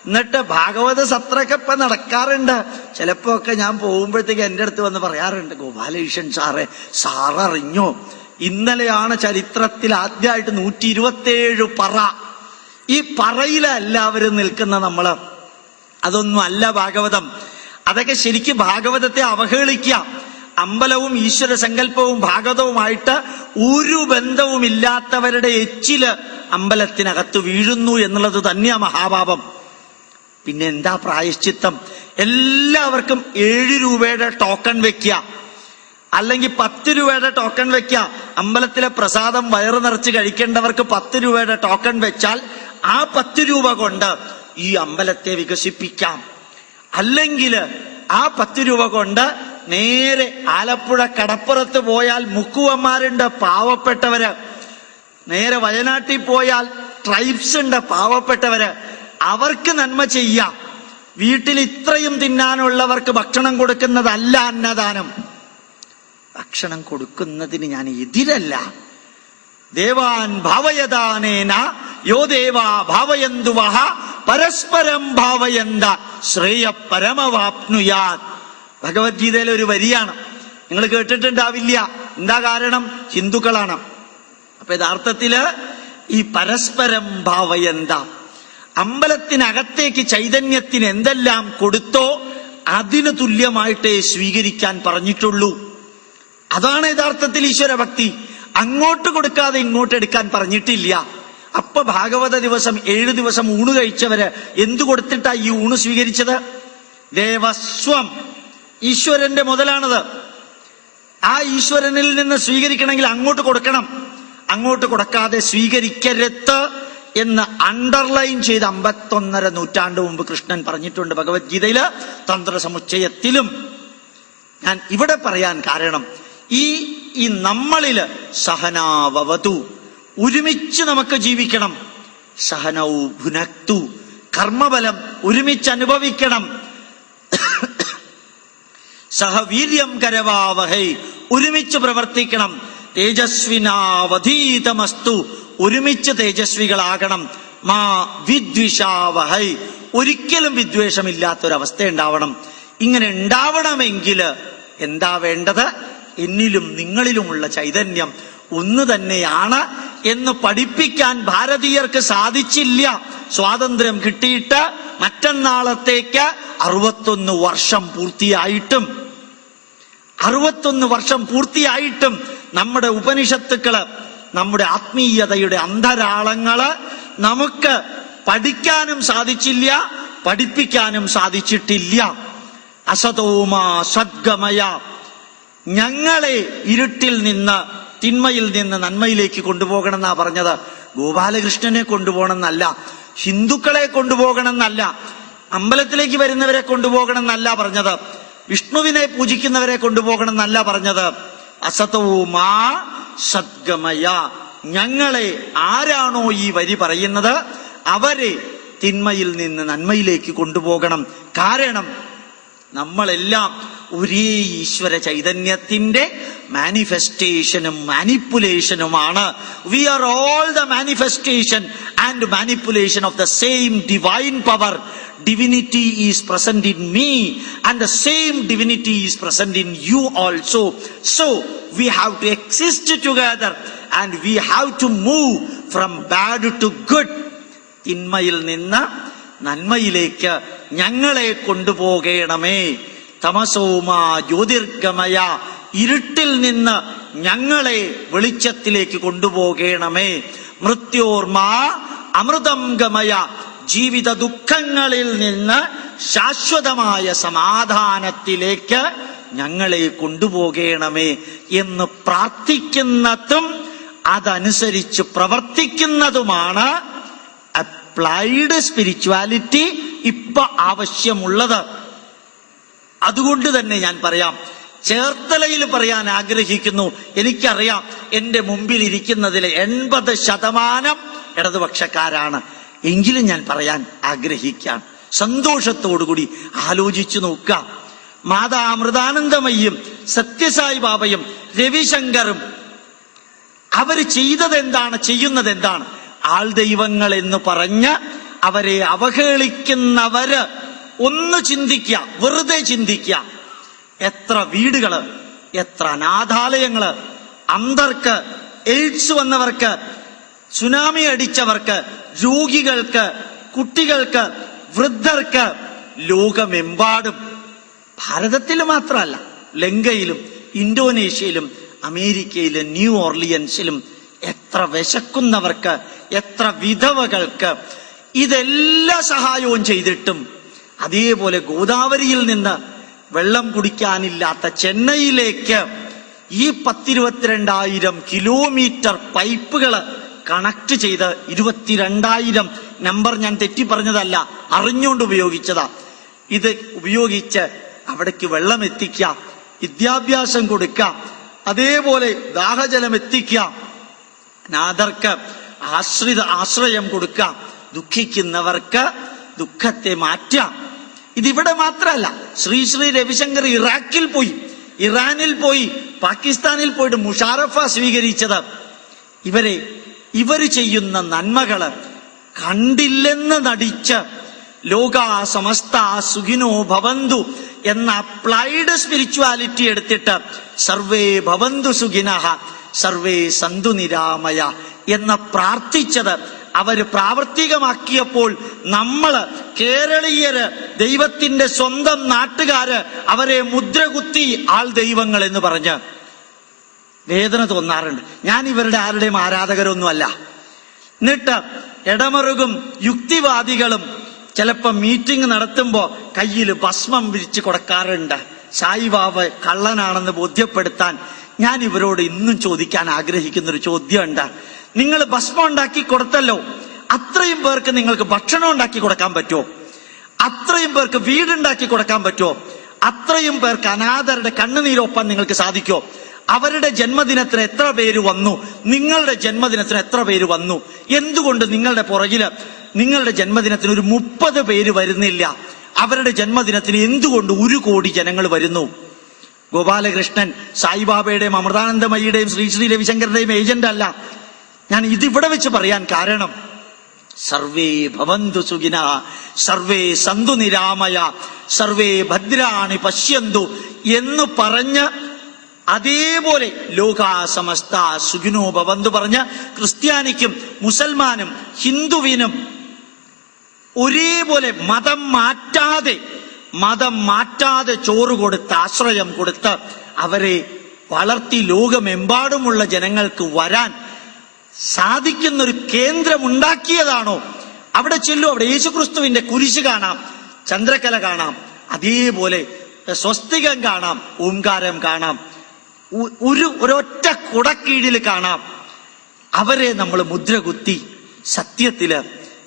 എന്നിട്ട് ഭാഗവത സത്രമൊക്കെ ഇപ്പൊ നടക്കാറുണ്ട്. ചിലപ്പോ ഒക്കെ ഞാൻ പോകുമ്പോഴത്തേക്ക് എന്റെ അടുത്ത് വന്ന് പറയാറുണ്ട്, ഗോപാലകൃഷ്ണൻ സാററിഞ്ഞോ, ഇന്നലെയാണ് ചരിത്രത്തിൽ ആദ്യമായിട്ട് 127 പറ. ഈ പറയില എല്ലാവരും നിൽക്കുന്ന നമ്മള്. അതൊന്നും അല്ല ഭാഗവതം. അതൊക്കെ ശരിക്കും ഭാഗവതത്തെ അവഹേളിക്കുക. അമ്പലവും ഈശ്വര സങ്കല്പവും ഭാഗവതവുമായിട്ട് ഒരു ബന്ധവുമില്ലാത്തവരുടെ എച്ചില് അമ്പലത്തിനകത്ത് വീഴുന്നു എന്നുള്ളത് തന്നെയാ മഹാപാപം. പിന്നെ എന്താ പ്രായശ്ചിത്തം? എല്ലാവർക്കും 7 രൂപയുടെ ടോക്കൺ വെക്കുക, അല്ലെങ്കിൽ 10 രൂപയുടെ ടോക്കൺ വെക്കുക. അമ്പലത്തിലെ പ്രസാദം വയറു നിറച്ച് കഴിക്കേണ്ടവർക്ക് 10 രൂപയുടെ ടോക്കൺ വെച്ചാൽ ആ 10 രൂപ കൊണ്ട് ഈ അമ്പലത്തെ വികസിപ്പിക്കാം. അല്ലെങ്കിൽ ആ 10 രൂപ കൊണ്ട് നേരെ ആലപ്പുഴ കടപ്പുറത്ത് പോയാൽ മുക്കുവന്മാരുണ്ട്, പാവപ്പെട്ടവര്. നേരെ വയനാട്ടിൽ പോയാൽ ട്രൈബ്സ് ഉണ്ട്, പാവപ്പെട്ടവര്. അവർക്ക് നന്മ ചെയ്യാം. വീട്ടിൽ ഇത്രയും തിന്നാനുള്ളവർക്ക് ഭക്ഷണം കൊടുക്കുന്നതല്ല അന്നദാനം. ഭക്ഷണം കൊടുക്കുന്നതിന് ഞാൻ എതിരല്ല. ദേവാൻ ഭാവയദാനേന യോ ദേവാ ഭാവയന്തുവഹ പരസ്പരം ഭാവയന്ത ശ്രേയ പരമവാപ്നുയാത്. ഭഗവത്ഗീതയിലെ ഒരു വരിയാണ്. നിങ്ങൾ കേട്ടിട്ടുണ്ടാവില്ല. എന്താ കാരണം? ഹിന്ദുക്കളാണ്. അപ്പൊ യഥാർത്ഥത്തില് ഈ പരസ്പരം ഭാവയന്ത, അമ്പലത്തിനകത്തേക്ക് ചൈതന്യത്തിന് എന്തെല്ലാം കൊടുത്തോ അതിന് തുല്യമായിട്ടേ സ്വീകരിക്കാൻ പറഞ്ഞിട്ടുള്ളൂ. അതാണ് യഥാർത്ഥത്തിൽ ഈശ്വരഭക്തി. അങ്ങോട്ട് കൊടുക്കാതെ ഇങ്ങോട്ട് എടുക്കാൻ പറഞ്ഞിട്ടില്ല. അപ്പൊ ഭാഗവത ദിവസം 7 ദിവസം ഊണ് കഴിച്ചവര് എന്തു കൊടുത്തിട്ടാ ഈ ഊണ് സ്വീകരിച്ചത്? ദേവസ്വം, ഈശ്വരന്റെ മുതലാണത്. ആ ഈശ്വരനിൽ നിന്ന് സ്വീകരിക്കണമെങ്കിൽ അങ്ങോട്ട് കൊടുക്കണം. അങ്ങോട്ട് കൊടുക്കാതെ സ്വീകരിക്കരുത് എന്ന് അണ്ടർലൈൻ ചെയ്ത് 51.5 നൂറ്റാണ്ട് മുമ്പ് കൃഷ്ണൻ പറഞ്ഞിട്ടുണ്ട് ഭഗവത്ഗീതയില്, തന്ത്രസമുച്ചയത്തിലും. ഞാൻ ഇവിടെ പറയാൻ കാരണം ഈ നമ്മളില് സഹനാവവതു, ഒരുമിച്ച് നമുക്ക് ജീവിക്കണം. സഹനൗ ഭുനക്തു, കർമ്മബലം ഒരുമിച്ച് അനുഭവിക്കണം. സഹവീര്യം കരവാവഹൈ, ഒരുമിച്ച് പ്രവർത്തിക്കണം. തേജസ്വിനാവധീതമസ്തു, ഒരുമിച്ച് തേജസ്വികളാകണം. മാ വിദ്വിഷാവഹൈ, ഒരിക്കലും വിദ്വേഷമില്ലാത്തൊരവസ്ഥ ഉണ്ടാവണം. ഇങ്ങനെ ഉണ്ടാവണമെങ്കിൽ എന്താ വേണ്ടത്? എന്നിലും നിങ്ങളിലുമുള്ള ചൈതന്യം ഒന്ന് തന്നെയാണ് എന്ന് പഠിപ്പിക്കാൻ ഭാരതീയർക്ക് സാധിച്ചില്ല. സ്വാതന്ത്ര്യം കിട്ടിയിട്ട് മറ്റന്നാളത്തേക്ക് 61 വർഷം പൂർത്തിയായിട്ടും 61 വർഷം പൂർത്തിയായിട്ടും നമ്മുടെ ഉപനിഷത്തുക്കള്, നമ്മുടെ ആത്മീയതയുടെ അന്തരാളങ്ങള് നമുക്ക് പഠിക്കാനും സാധിച്ചില്ല, പഠിപ്പിക്കാനും സാധിച്ചിട്ടില്ല. അസതോമാ സദ്ഗമയ, ഞങ്ങളെ ഇരുട്ടിൽ നിന്ന്, തിന്മയിൽ നിന്ന് നന്മയിലേക്ക് കൊണ്ടുപോകണം എന്നാ പറഞ്ഞത്. ഗോപാലകൃഷ്ണനെ കൊണ്ടുപോകണം എന്നല്ല, ഹിന്ദുക്കളെ കൊണ്ടുപോകണം എന്നല്ല, അമ്പലത്തിലേക്ക് വരുന്നവരെ കൊണ്ടുപോകണം എന്നല്ല പറഞ്ഞത്, വിഷ്ണുവിനെ പൂജിക്കുന്നവരെ കൊണ്ടുപോകണം എന്നല്ല പറഞ്ഞത്. അസതോമാ സദ്ഗമയ, ഞങ്ങളെ ആരാണോ ഈ വരി പറയുന്നത് അവരെ തിന്മയിൽ നിന്ന് നന്മയിലേക്ക് കൊണ്ടുപോകണം. കാരണം നമ്മളെല്ലാം ഒരേ ഈശ്വര ചൈതന്യത്തിന്റെ മാനിഫെസ്റ്റേഷനും മാനിപ്പുലേഷനുമാണ്. We are all the manifestation and manipulation of the same divine power. Divinity is present in me and the same divinity is present in you also. So we have to exist together and we have to move from bad to good. തിന്മയിൽ നിന്ന് നന്മയിലേക്ക് ഞങ്ങളെ കൊണ്ടുപോകണമേ. തമസോമാ ജ്യോതിർഗമയ, ഇരുട്ടിൽ നിന്ന് ഞങ്ങളെ വെളിച്ചത്തിലേക്ക് കൊണ്ടുപോകണമേ. മൃത്യോർമാ അമൃതം ഗമയ, ജീവിത ദുഃഖങ്ങളിൽ നിന്ന് ശാശ്വതമായ സമാധാനത്തിലേക്ക് ഞങ്ങളെ കൊണ്ടുപോകണമേ എന്ന് പ്രാർത്ഥിക്കുന്നതും അതനുസരിച്ച് പ്രവർത്തിക്കുന്നതുമാണ് അപ്ലൈഡ് സ്പിരിച്വാലിറ്റി ഇപ്പൊ ആവശ്യമുള്ളത്. അതുകൊണ്ട് തന്നെ ഞാൻ പറയാം, ചേർത്തലയിൽ പറയാൻ ആഗ്രഹിക്കുന്നു. എനിക്കറിയാം എന്റെ മുമ്പിൽ ഇരിക്കുന്നതിലെ 80% ഇടതുപക്ഷക്കാരാണ്. എങ്കിലും ഞാൻ പറയാൻ ആഗ്രഹിക്കാം, സന്തോഷത്തോടുകൂടി ആലോചിച്ചു നോക്കുക. മാതാ അമൃതാനന്ദമയ്യും സത്യസായി ബാബയും രവിശങ്കറും അവര് ചെയ്തത് എന്താണ്, ചെയ്യുന്നത് എന്താണ്? ആൾ ദൈവങ്ങൾ എന്ന് പറഞ്ഞ് അവരെ അവഹേളിക്കുന്നവര് ഒന്ന് ചിന്തിക്കുക, വെറുതെ ചിന്തിക്കുക. എത്ര വീടുകള്, എത്ര അനാഥാലയങ്ങള്, അന്ധർക്ക്, എയ്ഡ്സ് വന്നവർക്ക്, സുനാമി അടിച്ചവർക്ക്, രോഗികൾക്ക്, കുട്ടികൾക്ക്, വൃദ്ധർക്ക് ലോകമെമ്പാടും, ഭാരതത്തിൽ മാത്രമല്ല, ലങ്കയിലും ഇന്തോനേഷ്യയിലും അമേരിക്കയിലും ന്യൂ ഓർലിയൻസിലും എത്ര വിശക്കുന്നവർക്ക്, എത്ര വിധവകൾക്ക്, ഇതെല്ലാ സഹായവും ചെയ്തിട്ടും അതേപോലെ ഗോദാവരിയിൽ നിന്ന് വെള്ളം കുടിക്കാനില്ലാത്ത ചെന്നൈയിലേക്ക് ഈ 10-22,000 കിലോമീറ്റർ പൈപ്പുകൾ കണക്ട് ചെയ്ത് 22,000 നമ്പർ ഞാൻ തെറ്റി പറഞ്ഞതല്ല, അറിഞ്ഞുകൊണ്ട് ഉപയോഗിച്ചതാ. ഇത് ഉപയോഗിച്ച് അവിടേക്ക് വെള്ളം എത്തിക്കാം, വിദ്യാഭ്യാസം കൊടുക്കാം, അതേപോലെ ദാഹജലം എത്തിക്കാം, അനാഥർക്ക് ആശ്രയം കൊടുക്കാം, ദുഃഖിക്കുന്നവർക്ക് ദുഃഖത്തെ മാറ്റാം. ഇതിവിടെ മാത്രമല്ല, ശ്രീ രവിശങ്കർ ഇറാഖിൽ പോയി, ഇറാനിൽ പോയി, പാകിസ്ഥാനിൽ പോയിട്ട് മുഷാറഫ സ്വീകരിച്ചത് ഇവര് ചെയ്യുന്ന നന്മകള് കണ്ടില്ലെന്ന് നടിച്ച് ലോകാ സമസ്ത സുഖിനോ ഭവന്തു എന്ന അപ്ലൈഡ് സ്പിരിച്വാലിറ്റി എടുത്തിട്ട് സർവേ ഭവന്തു സുഖിനഃ സർവേ സന്തു നിരാമയ എന്ന് പ്രാർത്ഥിച്ചത് അവര് പ്രാവർത്തികമാക്കിയപ്പോൾ നമ്മള് കേരളീയര്, ദൈവത്തിന്റെ സ്വന്തം നാട്ടുകാര് അവരെ മുദ്രകുത്തി ആൾ ദൈവങ്ങൾ എന്ന് പറഞ്ഞ് വേദന തോന്നാറുണ്ട്. ഞാൻ ഇവരുടെ ആരുടെയും ആരാധകരൊന്നുമല്ല. എന്നിട്ട് ഇടമറുകും യുക്തിവാദികളും ചിലപ്പോ മീറ്റിംഗ് നടത്തുമ്പോ കയ്യിൽ ഭസ്മം വിരിച്ചു കൊടുക്കാറുണ്ട്, സായിബാബ കള്ളനാണെന്ന് ബോധ്യപ്പെടുത്താൻ. ഞാൻ ഇവരോട് ഇന്നും ചോദിക്കാൻ ആഗ്രഹിക്കുന്ന ഒരു ചോദ്യമുണ്ട്. നിങ്ങൾ ഭസ്മം ഉണ്ടാക്കി കൊടുത്തല്ലോ, അത്രയും പേർക്ക് നിങ്ങൾക്ക് ഭക്ഷണം ഉണ്ടാക്കി കൊടുക്കാൻ പറ്റുമോ? അത്രയും പേർക്ക് വീടുണ്ടാക്കി കൊടുക്കാൻ പറ്റുമോ? അത്രയും പേർക്ക് അനാഥരുടെ കണ്ണുനീരൊപ്പാൻ നിങ്ങൾക്ക് സാധിക്കോ? അവരുടെ ജന്മദിനത്തിന് എത്ര പേര് വന്നു? നിങ്ങളുടെ ജന്മദിനത്തിന് എത്ര പേര് വന്നു? എന്തുകൊണ്ട് നിങ്ങളുടെ പുറകില് നിങ്ങളുടെ ജന്മദിനത്തിന് ഒരു 30 പേര് വരുന്നില്ല? അവരുടെ ജന്മദിനത്തിന് എന്തുകൊണ്ട് 1 കോടി ജനങ്ങൾ വരുന്നു? ഗോപാലകൃഷ്ണൻ സായിബാബയുടെയും അമൃതാനന്ദമയിയുടെയും ശ്രീ രവിശങ്കറിന്റെയും ഏജന്റ് അല്ല. ഞാൻ ഇതിവിടെ വെച്ച് പറയാൻ കാരണം, സർവേ ഭവന്തു സുഖിനഃ സർവേ സന്തു നിരാമയ സർവേ ഭദ്രാണി പശ്യന്തു എന്ന് പറഞ്ഞ് അതേപോലെ ലോകാ സമസ്ത സുഖിനോ ഭവന്തു പറഞ്ഞ് ക്രിസ്ത്യാനിക്കും മുസൽമാനും ഹിന്ദുവിനും ഒരേപോലെ മതം മാറ്റാതെ ചോറ് കൊടുത്ത് ആശ്രയം കൊടുത്ത് അവരെ വളർത്തി ലോകമെമ്പാടുമുള്ള ജനങ്ങൾക്ക് വരാൻ സാധിക്കുന്ന ഒരു കേന്ദ്രം ഉണ്ടാക്കിയതാണോ? അവിടെ ചെല്ലു, അവിടെ യേശുക്രിസ്തുവിന്റെ കുരിശ് കാണാം, ചന്ദ്രക്കല കാണാം. അതേപോലെ സ്വസ്തികം കാണാം, ഓംകാരം കാണാം, ഒരൊറ്റ കുടക്കീഴിൽ കാണാം. അവരെ നമ്മൾ മുദ്രകുത്തി സത്യത്തില്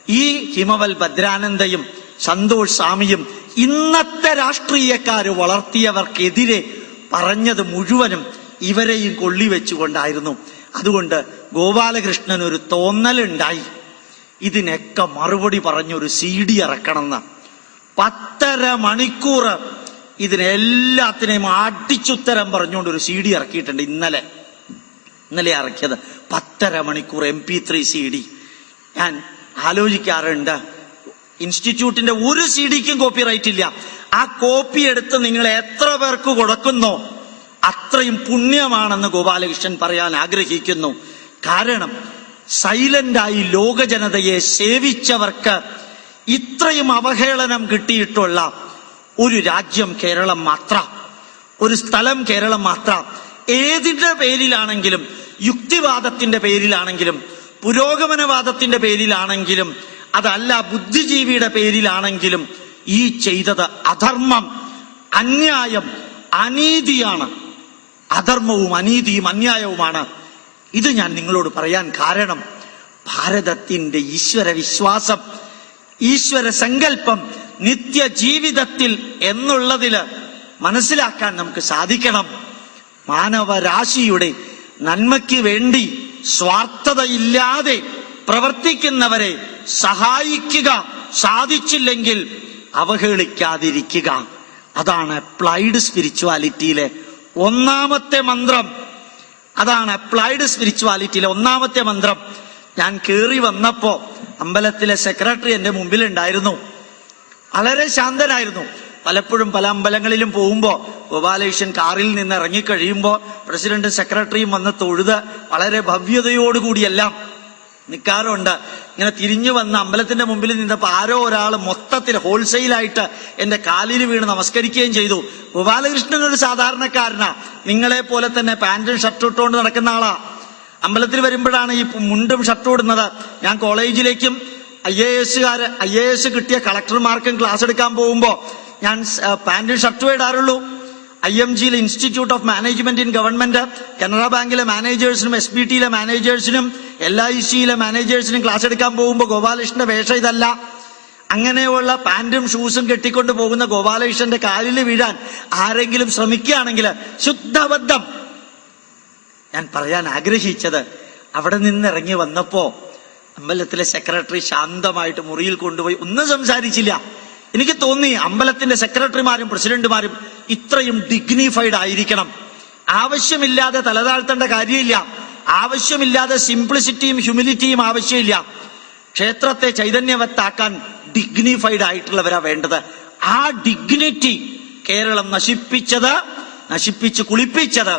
ഈ ഹിമവൽ ഭദ്രാനന്ദയും സന്തോഷ് സ്വാമിയും ഇന്നത്തെ രാഷ്ട്രീയക്കാര് വളർത്തിയവർക്കെതിരെ പറഞ്ഞത് മുഴുവനും ഇവരെയും കൊള്ളിവെച്ചുകൊണ്ടായിരുന്നു. അതുകൊണ്ട് ഗോപാലകൃഷ്ണൻ ഒരു തോന്നലുണ്ടായി, ഇതിനൊക്കെ മറുപടി പറഞ്ഞൊരു CD ഇറക്കണമെന്ന്. 10.5 മണിക്കൂർ ഇതിനെല്ലാത്തിനെയും അടിച്ചുത്തരം പറഞ്ഞുകൊണ്ട് ഒരു CD ഇറക്കിയിട്ടുണ്ട്. ഇന്നലെ ഇറക്കിയത് 10.5 മണിക്കൂർ MP3 CD. ഞാൻ ആലോചിക്കാറുണ്ട്, ഇൻസ്റ്റിറ്റ്യൂട്ടിന്റെ ഒരു CDക്കും കോപ്പിറൈറ്റ് ഇല്ല. ആ കോപ്പി എടുത്ത് നിങ്ങൾ എത്ര പേർക്ക് കൊടുക്കുന്നോ അത്രയും പുണ്യമാണെന്ന് ഗോപാലകൃഷ്ണൻ പറയാൻ ആഗ്രഹിക്കുന്നു. കാരണം സൈലന്റായി ലോക ജനതയെ സേവിച്ചവർക്ക് ഇത്രയും അവഹേളനം കിട്ടിയിട്ടുള്ള ഒരു രാജ്യം കേരളം മാത്രം, ഒരു സ്ഥലം കേരളം മാത്രം. ഏതിന്റെ പേരിലാണെങ്കിലും, യുക്തിവാദത്തിന്റെ പേരിലാണെങ്കിലും, പുരോഗമനവാദത്തിന്റെ പേരിലാണെങ്കിലും, അതല്ല ബുദ്ധിജീവിയുടെ പേരിലാണെങ്കിലും ഈ ചെയ്തത് അധർമ്മം, അന്യായം, അനീതിയാണ്. അധർമ്മവും അനീതിയും അന്യായവുമാണ്. ഇത് ഞാൻ നിങ്ങളോട് പറയാൻ കാരണം ഭാരതത്തിന്റെ ഈശ്വര വിശ്വാസം, ഈശ്വര സങ്കല്പം നിത്യജീവിതത്തിൽ എന്നുള്ളതില് മനസ്സിലാക്കാൻ നമുക്ക് സാധിക്കണം. മാനവരാശിയുടെ നന്മയ്ക്ക് വേണ്ടി സ്വാർത്ഥതയില്ലാതെ പ്രവർത്തിക്കുന്നവരെ സഹായിക്കുക, സാധിച്ചില്ലെങ്കിൽ അവഹേളിക്കാതിരിക്കുക. അതാണ് അപ്ലൈഡ് സ്പിരിച്വാലിറ്റിയിലെ ഒന്നാമത്തെ മന്ത്രം. അതാണ് അപ്ലൈഡ് സ്പിരിച്വാലിറ്റിയിലെ ഒന്നാമത്തെ മന്ത്രം. ഞാൻ കേറി വന്നപ്പോ അമ്പലത്തിലെ സെക്രട്ടറി എന്റെ മുമ്പിലുണ്ടായിരുന്നു. വളരെ ശാന്തനായിരുന്നു. പലപ്പോഴും പല അമ്പലങ്ങളിലും പോകുമ്പോ ഗോപാലകൃഷ്ണൻ കാറിൽ നിന്ന് ഇറങ്ങിക്കഴിയുമ്പോ പ്രസിഡന്റ് സെക്രട്ടറിയും വന്ന് തൊഴുത് വളരെ ഭവ്യതയോടുകൂടിയെല്ലാം നിൽക്കാറുണ്ട്. ഇങ്ങനെ തിരിഞ്ഞു വന്ന അമ്പലത്തിന്റെ മുമ്പിൽ നിന്നപ്പോ ആരോ ഒരാൾ മൊത്തത്തിൽ ഹോൾസെയിലായിട്ട് എന്റെ കാലിൽ വീണ് നമസ്കരിക്കുകയും ചെയ്തു. ഗോപാലകൃഷ്ണൻ ഒരു സാധാരണക്കാരനാ, നിങ്ങളെ പോലെ തന്നെ പാന്റും ഷർട്ടും ഇട്ടുകൊണ്ട് നടക്കുന്ന ആളാ. അമ്പലത്തിൽ വരുമ്പോഴാണ് ഈ മുണ്ടും ഷർട്ടും ഇടുന്നത്. ഞാൻ കോളേജിലേക്കും IAS കിട്ടിയ കളക്ടർമാർക്കും ക്ലാസ് എടുക്കാൻ പോകുമ്പോ ഞാൻ പാന്റും ഷർട്ടും ഇടാറുള്ളൂ. IMG institute of management in government, Canara ബാങ്കിലെ മാനേജേഴ്സിനും SBTയിലെ മാനേജേഴ്സിനും LICയിലെ മാനേജേഴ്സിനും ക്ലാസ് എടുക്കാൻ പോകുമ്പോൾ ഗോപാലകൃഷ്ണന്റെ വേഷം ഇതല്ല. അങ്ങനെയുള്ള പാന്റും ഷൂസും കെട്ടിക്കൊണ്ട് പോകുന്ന ഗോപാലകൃഷ്ണന്റെ കാലിൽ വീഴാൻ ആരെങ്കിലും ശ്രമിക്കുകയാണെങ്കിൽ ശുദ്ധബദ്ധം. ഞാൻ പറയാൻ ആഗ്രഹിച്ചത്, അവിടെ നിന്നിറങ്ങി വന്നപ്പോ അമ്പലത്തിലെ സെക്രട്ടറി ശാന്തമായിട്ട് മുറിയിൽ കൊണ്ടുപോയി ഒന്നും സംസാരിച്ചില്ല. എനിക്ക് തോന്നി അമ്പലത്തിന്റെ സെക്രട്ടറിമാരും പ്രസിഡന്റുമാരും ഇത്രയും ഡിഗ്നിഫൈഡ് ആയിരിക്കണം. ആവശ്യമില്ലാതെ തലതാഴ്ത്തേണ്ട കാര്യമില്ല, ആവശ്യമില്ലാതെ സിംപ്ലിസിറ്റിയും ഹ്യൂമിലിറ്റിയും ആവശ്യമില്ല. ക്ഷേത്രത്തെ ചൈതന്യവത്താക്കാൻ ഡിഗ്നിഫൈഡ് ആയിട്ടുള്ളവരാ വേണ്ടത്. ആ ഡിഗ്നിറ്റി കേരളം നശിപ്പിച്ച് കുളിപ്പിച്ചത്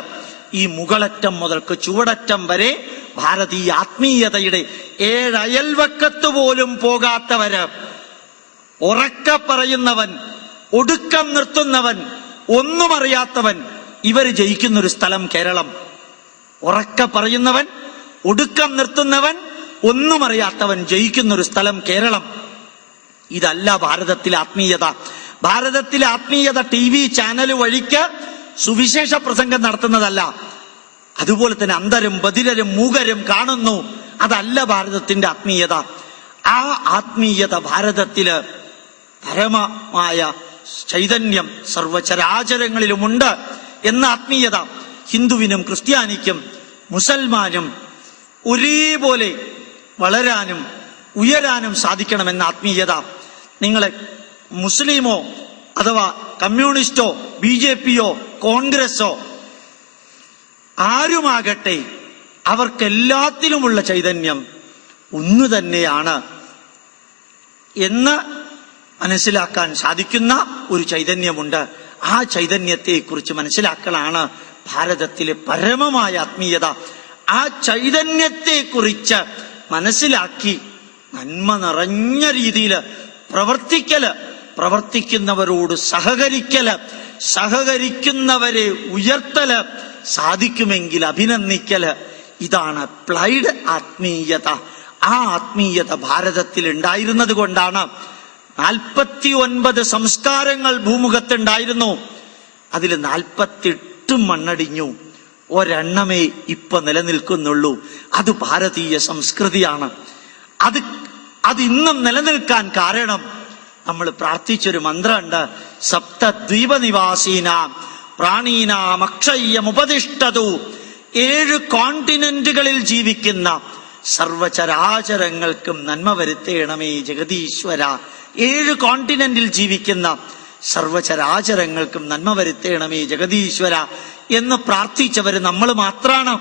ഈ മുകളറ്റം മുതൽക്ക് ചുവടറ്റം വരെ ഭാരതീയ ആത്മീയതയുടെ 7 അയൽവക്കത്ത് പോലും പോകാത്തവര്, ഉറക്കെ പറയുന്നവൻ, ഒടുക്കം നിർത്തുന്നവൻ, ഒന്നും അറിയാത്തവൻ, ഇവര് ജയിക്കുന്നൊരു സ്ഥലം കേരളം. ഉറക്കെ പറയുന്നവൻ, ഒടുക്കം നിർത്തുന്നവൻ, ഒന്നും അറിയാത്തവൻ ജയിക്കുന്നൊരു സ്ഥലം കേരളം. ഇതല്ല ഭാരതത്തിലെ ആത്മീയത. ഭാരതത്തിലെ ആത്മീയത TV ചാനൽ വഴിക്ക് സുവിശേഷ പ്രസംഗം നടത്തുന്നതല്ല. അതുപോലെ തന്നെ അന്ധരും ബധിരരും മൂകരും കാണുന്നു. അതല്ല ഭാരതത്തിന്റെ ആത്മീയത. ആ ആത്മീയത ഭാരതത്തില് പരമമായ ചൈതന്യം സർവചരാചരങ്ങളിലുമുണ്ട് എന്ന ആത്മീയത ഹിന്ദുവിനും ക്രിസ്ത്യാനിക്കും മുസൽമാനും ഒരേപോലെ വളരാനും ഉയരാനും സാധിക്കണമെന്ന ആത്മീയത. നിങ്ങളെ മുസ്ലിമോ അഥവാ കമ്മ്യൂണിസ്റ്റോ BJPയോ കോൺഗ്രസോ ആരുമാകട്ടെ, അവർക്കെല്ലാത്തിലുമുള്ള ചൈതന്യം ഒന്നു തന്നെയാണ് എന്ന് മനസ്സിലാക്കാൻ സാധിക്കുന്ന ഒരു ചൈതന്യമുണ്ട്. ആ ചൈതന്യത്തെ കുറിച്ച് മനസ്സിലാക്കലാണ് ഭാരതത്തിലെ പരമമായ ആത്മീയത. ആ ചൈതന്യത്തെ കുറിച്ച് മനസ്സിലാക്കി നന്മ നിറഞ്ഞ രീതിയിൽ പ്രവർത്തിക്കുന്നവരോട് സഹകരിക്കുന്നവരെ ഉയർത്തല്, സാധിക്കുമെങ്കിൽ അഭിനന്ദിക്കല്. ഇതാണ് അപ്ലൈഡ് ആത്മീയത. ആ ആത്മീയത ഭാരതത്തിൽ ഉണ്ടായിരുന്നത് കൊണ്ടാണ് 49 സംസ്കാരങ്ങൾ ഭൂമുഖത്തുണ്ടായിരുന്നു. അതിൽ 48 മണ്ണടിഞ്ഞു, ഒരെണ്ണമേ ഇപ്പൊ നിലനിൽക്കുന്നുള്ളൂ. അത് ഭാരതീയ സംസ്കൃതിയാണ്. അത് ഇന്നും നിലനിൽക്കാൻ കാരണം നമ്മൾ പ്രാർത്ഥിച്ചൊരു മന്ത്രമുണ്ട്. സപ്തദ്വീപനിവാസീനാം പ്രാണീനാം അക്ഷയ്യമുപതിഷ്ഠതു. 7 കോണ്ടിനെന്റുകളിൽ ജീവിക്കുന്ന സർവചരാചരങ്ങൾക്കും നന്മ വരുത്തേണമേ ജഗദീശ്വര. 7 കോണ്ടിനെന്റിൽ ജീവിക്കുന്ന സർവചരാചരങ്ങൾക്കും നന്മ വരുത്തേണമേ ജഗദീശ്വര എന്ന് പ്രാർത്ഥിച്ചവര് നമ്മൾ മാത്രാണ്.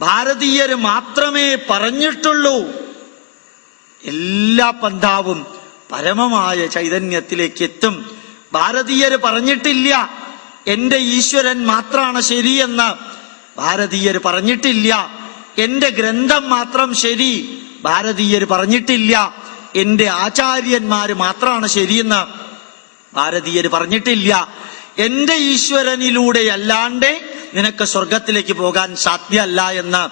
ഭാരതീയര് മാത്രമേ പറഞ്ഞിട്ടുള്ളൂ. എല്ലാ പന്ഥാവും പരമമായ ചൈതന്യത്തിലേക്ക് എത്തും. ഭാരതീയര് പറഞ്ഞിട്ടില്ല എന്റെ ഈശ്വരൻ മാത്രാണ് ശരിയെന്ന്. ഭാരതീയര് പറഞ്ഞിട്ടില്ല എന്റെ ഗ്രന്ഥം മാത്രം ശരി. ഭാരതീയര് പറഞ്ഞിട്ടില്ല എന്റെ ആചാര്യന്മാര് മാത്രാണ് ശരിയെന്ന്. ഭാരതീയര് പറഞ്ഞിട്ടില്ല എന്റെ ഈശ്വരനിലൂടെ അല്ലാണ്ട് നിനക്ക് സ്വർഗത്തിലേക്ക് പോകാൻ സാധ്യമല്ല എന്ന്.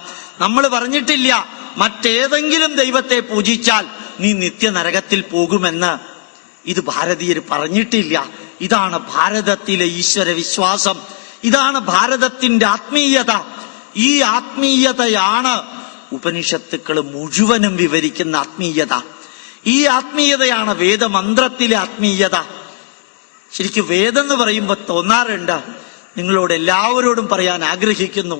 നമ്മൾ പറഞ്ഞിട്ടില്ല മറ്റേതെങ്കിലും ദൈവത്തെ പൂജിച്ചാൽ നീ നിത്യനരകത്തിൽ പോകുമെന്ന്. ഇത് ഭാരതീയര് പറഞ്ഞിട്ടില്ല. ഇതാണ് ഭാരതത്തിലെ ഈശ്വര വിശ്വാസം. ഇതാണ് ഭാരതത്തിന്റെ ആത്മീയത. ഈ ആത്മീയതയാണ് ഉപനിഷത്തുക്കൾ മുഴുവനും വിവരിക്കുന്ന ആത്മീയത. ഈ ആത്മീയതയാണ് വേദമന്ത്രത്തിലെ ആത്മീയത. ശരിക്കും വേദം എന്ന് പറയുമ്പോൾ തോന്നാറുണ്ട്, നിങ്ങളോട് എല്ലാവരോടും പറയാൻ ആഗ്രഹിക്കുന്നു,